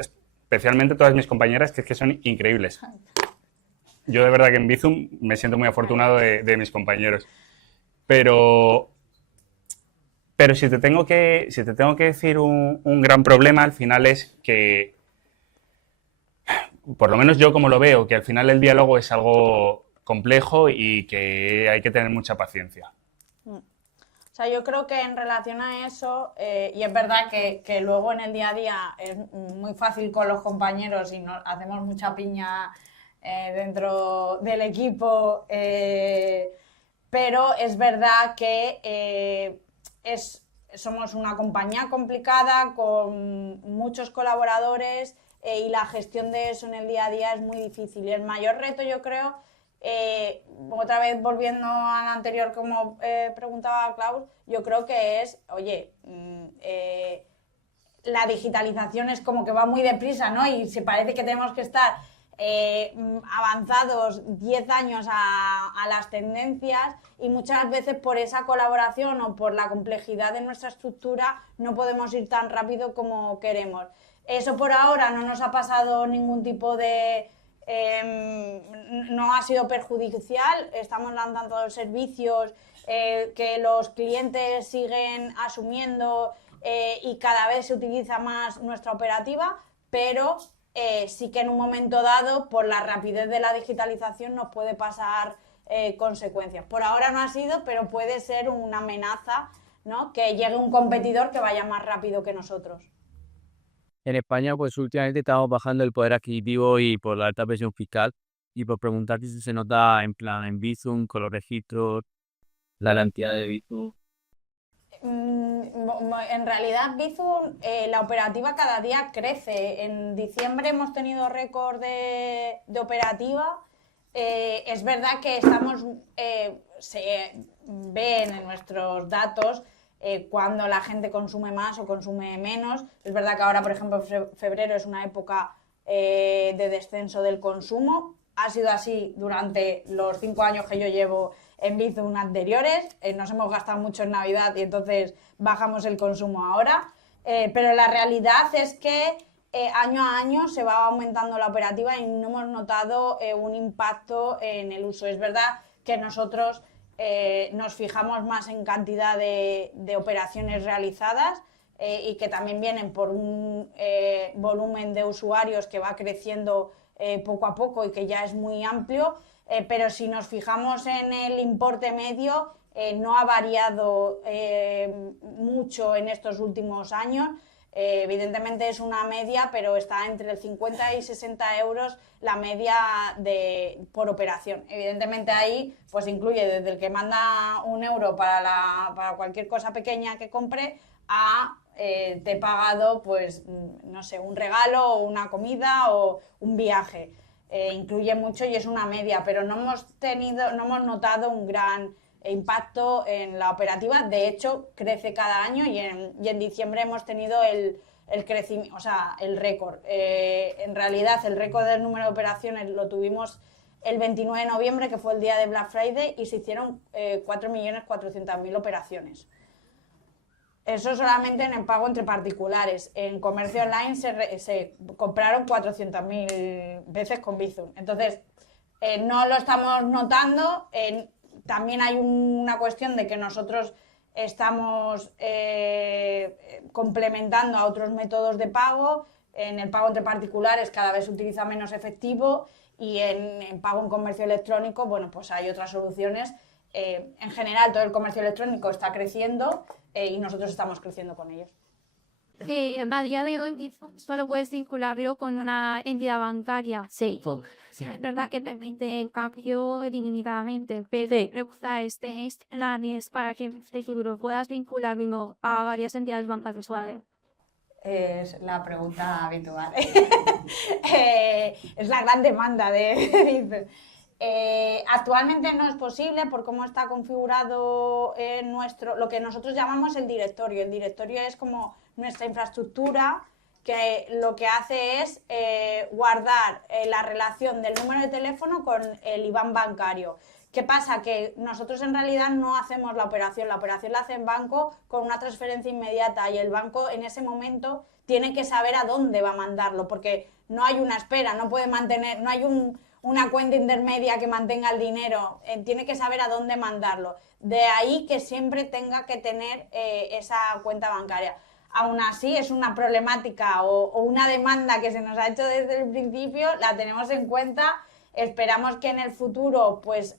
Especialmente todas mis compañeras, que es que son increíbles. Yo, de verdad, que en Bizum me siento muy afortunado de mis compañeros. Pero si te tengo que decir un gran problema, al final es que, por lo menos yo como lo veo, que al final el diálogo es algo complejo y que hay que tener mucha paciencia. O sea, yo creo que en relación a eso, y es verdad que luego en el día a día es muy fácil con los compañeros y hacemos mucha piña dentro del equipo, pero es verdad que somos una compañía complicada con muchos colaboradores y la gestión de eso en el día a día es muy difícil. Y el mayor reto, yo creo, otra vez volviendo al anterior, como preguntaba Klaus, yo creo que es, oye, la digitalización es como que va muy deprisa, ¿no? Y se parece que tenemos que estar avanzados 10 años a las tendencias, y muchas veces por esa colaboración o por la complejidad de nuestra estructura no podemos ir tan rápido como queremos. Eso por ahora no nos ha pasado ningún tipo de... no ha sido perjudicial, estamos lanzando los servicios que los clientes siguen asumiendo y cada vez se utiliza más nuestra operativa, pero sí que en un momento dado, por la rapidez de la digitalización, nos puede pasar consecuencias. Por ahora no ha sido, pero puede ser una amenaza, ¿no? Que llegue un competidor que vaya más rápido que nosotros. En España, pues últimamente estamos bajando el poder adquisitivo y por la alta presión fiscal. Y por preguntarte si se nota en plan en Bizum, con los registros, la cantidad de Bizum. En realidad, Bizum, la operativa cada día crece. En diciembre hemos tenido récord de operativa. es verdad que estamos, se ven en nuestros datos cuando la gente consume más o consume menos. Es verdad que ahora, por ejemplo, febrero es una época de descenso del consumo. Ha sido así durante los 5 años que yo llevo en Bizum anteriores. Nos hemos gastado mucho en Navidad y entonces bajamos el consumo ahora. Pero la realidad es que año a año se va aumentando la operativa y no hemos notado un impacto en el uso. Es verdad que nosotros nos fijamos más en cantidad de operaciones realizadas y que también vienen por un volumen de usuarios que va creciendo poco a poco y que ya es muy amplio, pero si nos fijamos en el importe medio, no ha variado mucho en estos últimos años. Evidentemente es una media, pero está entre el 50 y 60 euros la media por operación. Evidentemente ahí pues incluye desde el que manda 1 euro para cualquier cosa pequeña que compre a te he pagado pues no sé, un regalo o una comida o un viaje. Incluye mucho y es una media, pero no hemos notado un gran impacto en la operativa. De hecho, crece cada año y en diciembre hemos tenido el crecimiento, o sea, el récord. En realidad, el récord del número de operaciones lo tuvimos el 29 de noviembre, que fue el día de Black Friday, y se hicieron 4.400.000 operaciones. Eso solamente en el pago entre particulares. En comercio online se compraron 400.000 veces con Bizum. Entonces, no lo estamos notando. También hay una cuestión de que nosotros estamos complementando a otros métodos de pago. En el pago entre particulares cada vez se utiliza menos efectivo y en pago en comercio electrónico, bueno, pues hay otras soluciones. En general, todo el comercio electrónico está creciendo y nosotros estamos creciendo con ellos. A día de hoy solo puedes vincularlo con una entidad bancaria. Sí. Es verdad que permite el cambio ilimitadamente, pero pregunta escenarios para que en el futuro puedas vincularlo a varias entidades bancarias. Es la pregunta habitual. Es la gran demanda de actualmente no es posible por cómo está configurado lo que nosotros llamamos el directorio. El directorio es como nuestra infraestructura que lo que hace es guardar la relación del número de teléfono con el IBAN bancario. ¿Qué pasa? Que nosotros en realidad no hacemos la operación la hace el banco con una transferencia inmediata y el banco en ese momento tiene que saber a dónde va a mandarlo, porque no hay una espera, no hay una cuenta intermedia que mantenga el dinero, tiene que saber a dónde mandarlo. De ahí que siempre tenga que tener esa cuenta bancaria. Aún así, es una problemática o una demanda que se nos ha hecho desde el principio, la tenemos en cuenta. Esperamos que en el futuro, pues,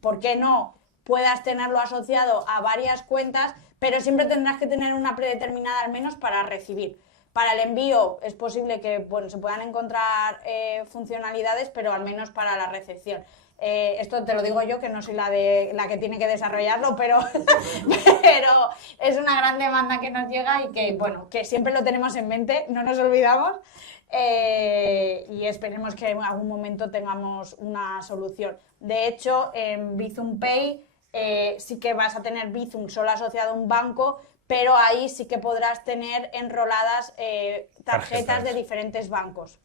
¿por qué no?, puedas tenerlo asociado a varias cuentas, pero siempre tendrás que tener una predeterminada al menos para recibir. Para el envío es posible que se puedan encontrar funcionalidades, pero al menos para la recepción. Esto te lo digo yo, que no soy la que tiene que desarrollarlo, pero es una gran demanda que nos llega y que siempre lo tenemos en mente, no nos olvidamos. Y esperemos que en algún momento tengamos una solución. De hecho, en Bizum Pay sí que vas a tener Bizum solo asociado a un banco, pero ahí sí que podrás tener enroladas tarjetas de diferentes bancos,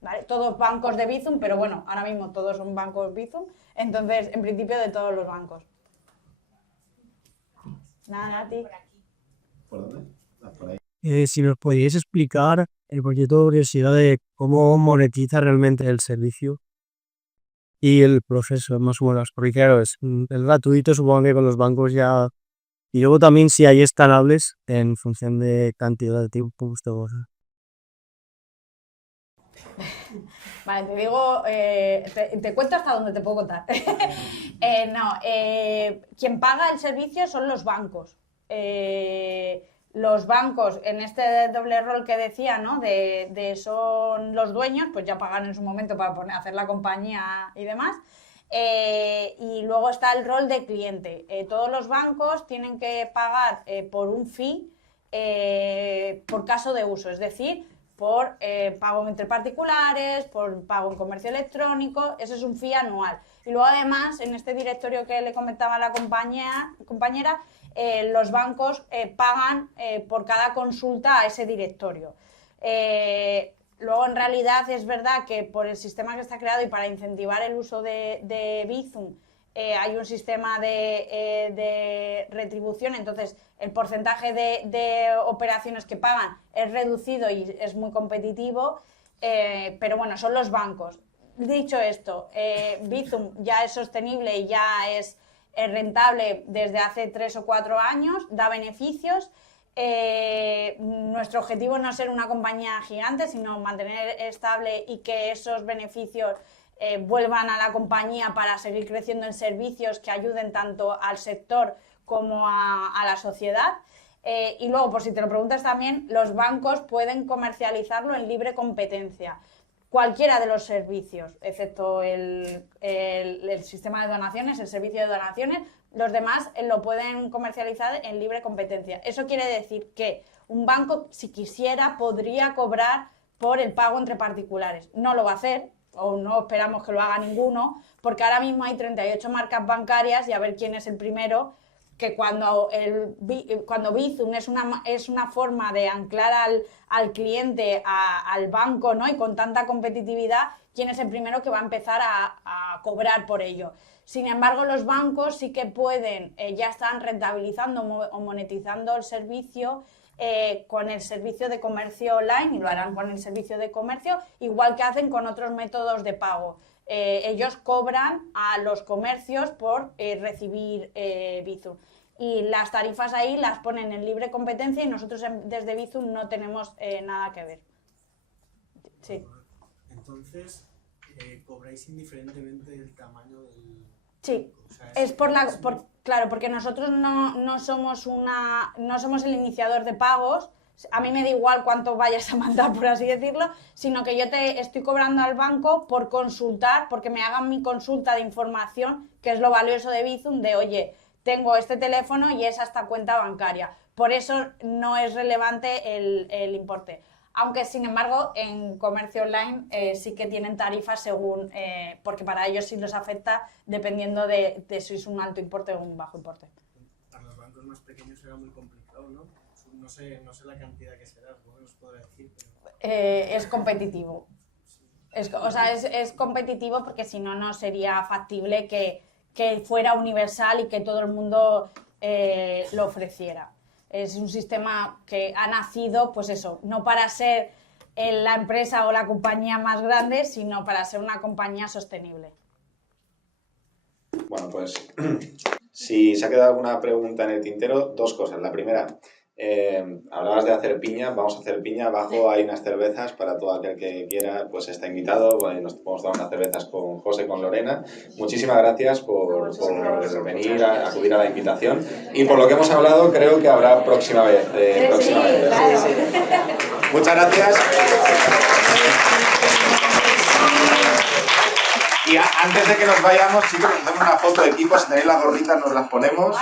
¿vale? Todos bancos de Bizum, pero bueno, ahora mismo todos son bancos Bizum, entonces en principio de todos los bancos. Nada, a ti. ¿Por dónde? Por ahí. Si nos podíais explicar, porque tengo curiosidad de cómo monetiza realmente el servicio y el proceso, más o menos, porque claro, es gratuito, supongo que con los bancos ya. Y luego también si hay escalables en función de cantidad de tiempo. Vale, te digo, te cuento hasta donde te puedo contar. Quien paga el servicio son los bancos. Los bancos, en este doble rol que decía, ¿no? Son los dueños, pues ya pagan en su momento para hacer la compañía y demás. Y luego está el rol de cliente. Todos los bancos tienen que pagar por un fee por caso de uso, es decir, por pago entre particulares, por pago en comercio electrónico, eso es un fee anual. Y luego además, en este directorio que le comentaba la compañera, los bancos pagan por cada consulta a ese directorio. Luego, en realidad, es verdad que por el sistema que está creado y para incentivar el uso de Bizum, hay un sistema de retribución, entonces el porcentaje de operaciones que pagan es reducido y es muy competitivo, pero bueno, son los bancos. Dicho esto, Bizum ya es sostenible y ya es rentable desde hace 3 o 4 años, da beneficios. Nuestro objetivo no es ser una compañía gigante, sino mantener estable y que esos beneficios vuelvan a la compañía para seguir creciendo en servicios que ayuden tanto al sector como a la sociedad. Y luego, por si te lo preguntas también, los bancos pueden comercializarlo en libre competencia. Cualquiera de los servicios, excepto el sistema de donaciones, el servicio de donaciones, los demás lo pueden comercializar en libre competencia. Eso quiere decir que un banco, si quisiera, podría cobrar por el pago entre particulares. No lo va a hacer, o no esperamos que lo haga ninguno, porque ahora mismo hay 38 marcas bancarias y a ver quién es el primero, que cuando Bizum es una forma de anclar al cliente al banco, ¿no? Y con tanta competitividad, ¿quién es el primero que va a empezar a cobrar por ello? Sin embargo, los bancos sí que pueden, ya están rentabilizando o monetizando el servicio con el servicio de comercio online, y lo harán con el servicio de comercio, igual que hacen con otros métodos de pago. Ellos cobran a los comercios por recibir Bizum. Y las tarifas ahí las ponen en libre competencia y nosotros desde Bizum no tenemos nada que ver. Sí. Entonces, ¿cobráis indiferentemente del tamaño del...? Sí, O sea, es claro, porque nosotros no somos el iniciador de pagos. A mí me da igual cuánto vayas a mandar, por así decirlo, sino que yo te estoy cobrando al banco por consultar, porque me hagan mi consulta de información, que es lo valioso de Bizum, de oye, tengo este teléfono y es esta cuenta bancaria. Por eso no es relevante el importe. Aunque, sin embargo, en comercio online sí que tienen tarifas según, porque para ellos sí les afecta dependiendo de si es un alto importe o un bajo importe. Para los bancos más pequeños será muy complicado, ¿no? No sé la cantidad que será, no os podré decir, pero... Es competitivo. Es competitivo porque si no, no sería factible que fuera universal y que todo el mundo lo ofreciera. Es un sistema que ha nacido, pues eso, no para ser la empresa o la compañía más grande, sino para ser una compañía sostenible. Bueno, pues si se ha quedado alguna pregunta en el tintero, 2 cosas. La primera, hablabas de hacer piña, vamos a hacer piña. Abajo hay unas cervezas para todo aquel que quiera, pues está invitado. Nos podemos dar unas cervezas con José, con Lorena. Muchísimas gracias por venir, a acudir a la invitación. Y por lo que hemos hablado, creo que habrá próxima vez. Muchas gracias. Y antes de que nos vayamos, chicos, nos hacemos una foto de equipo. Si tenéis las gorritas, nos las ponemos.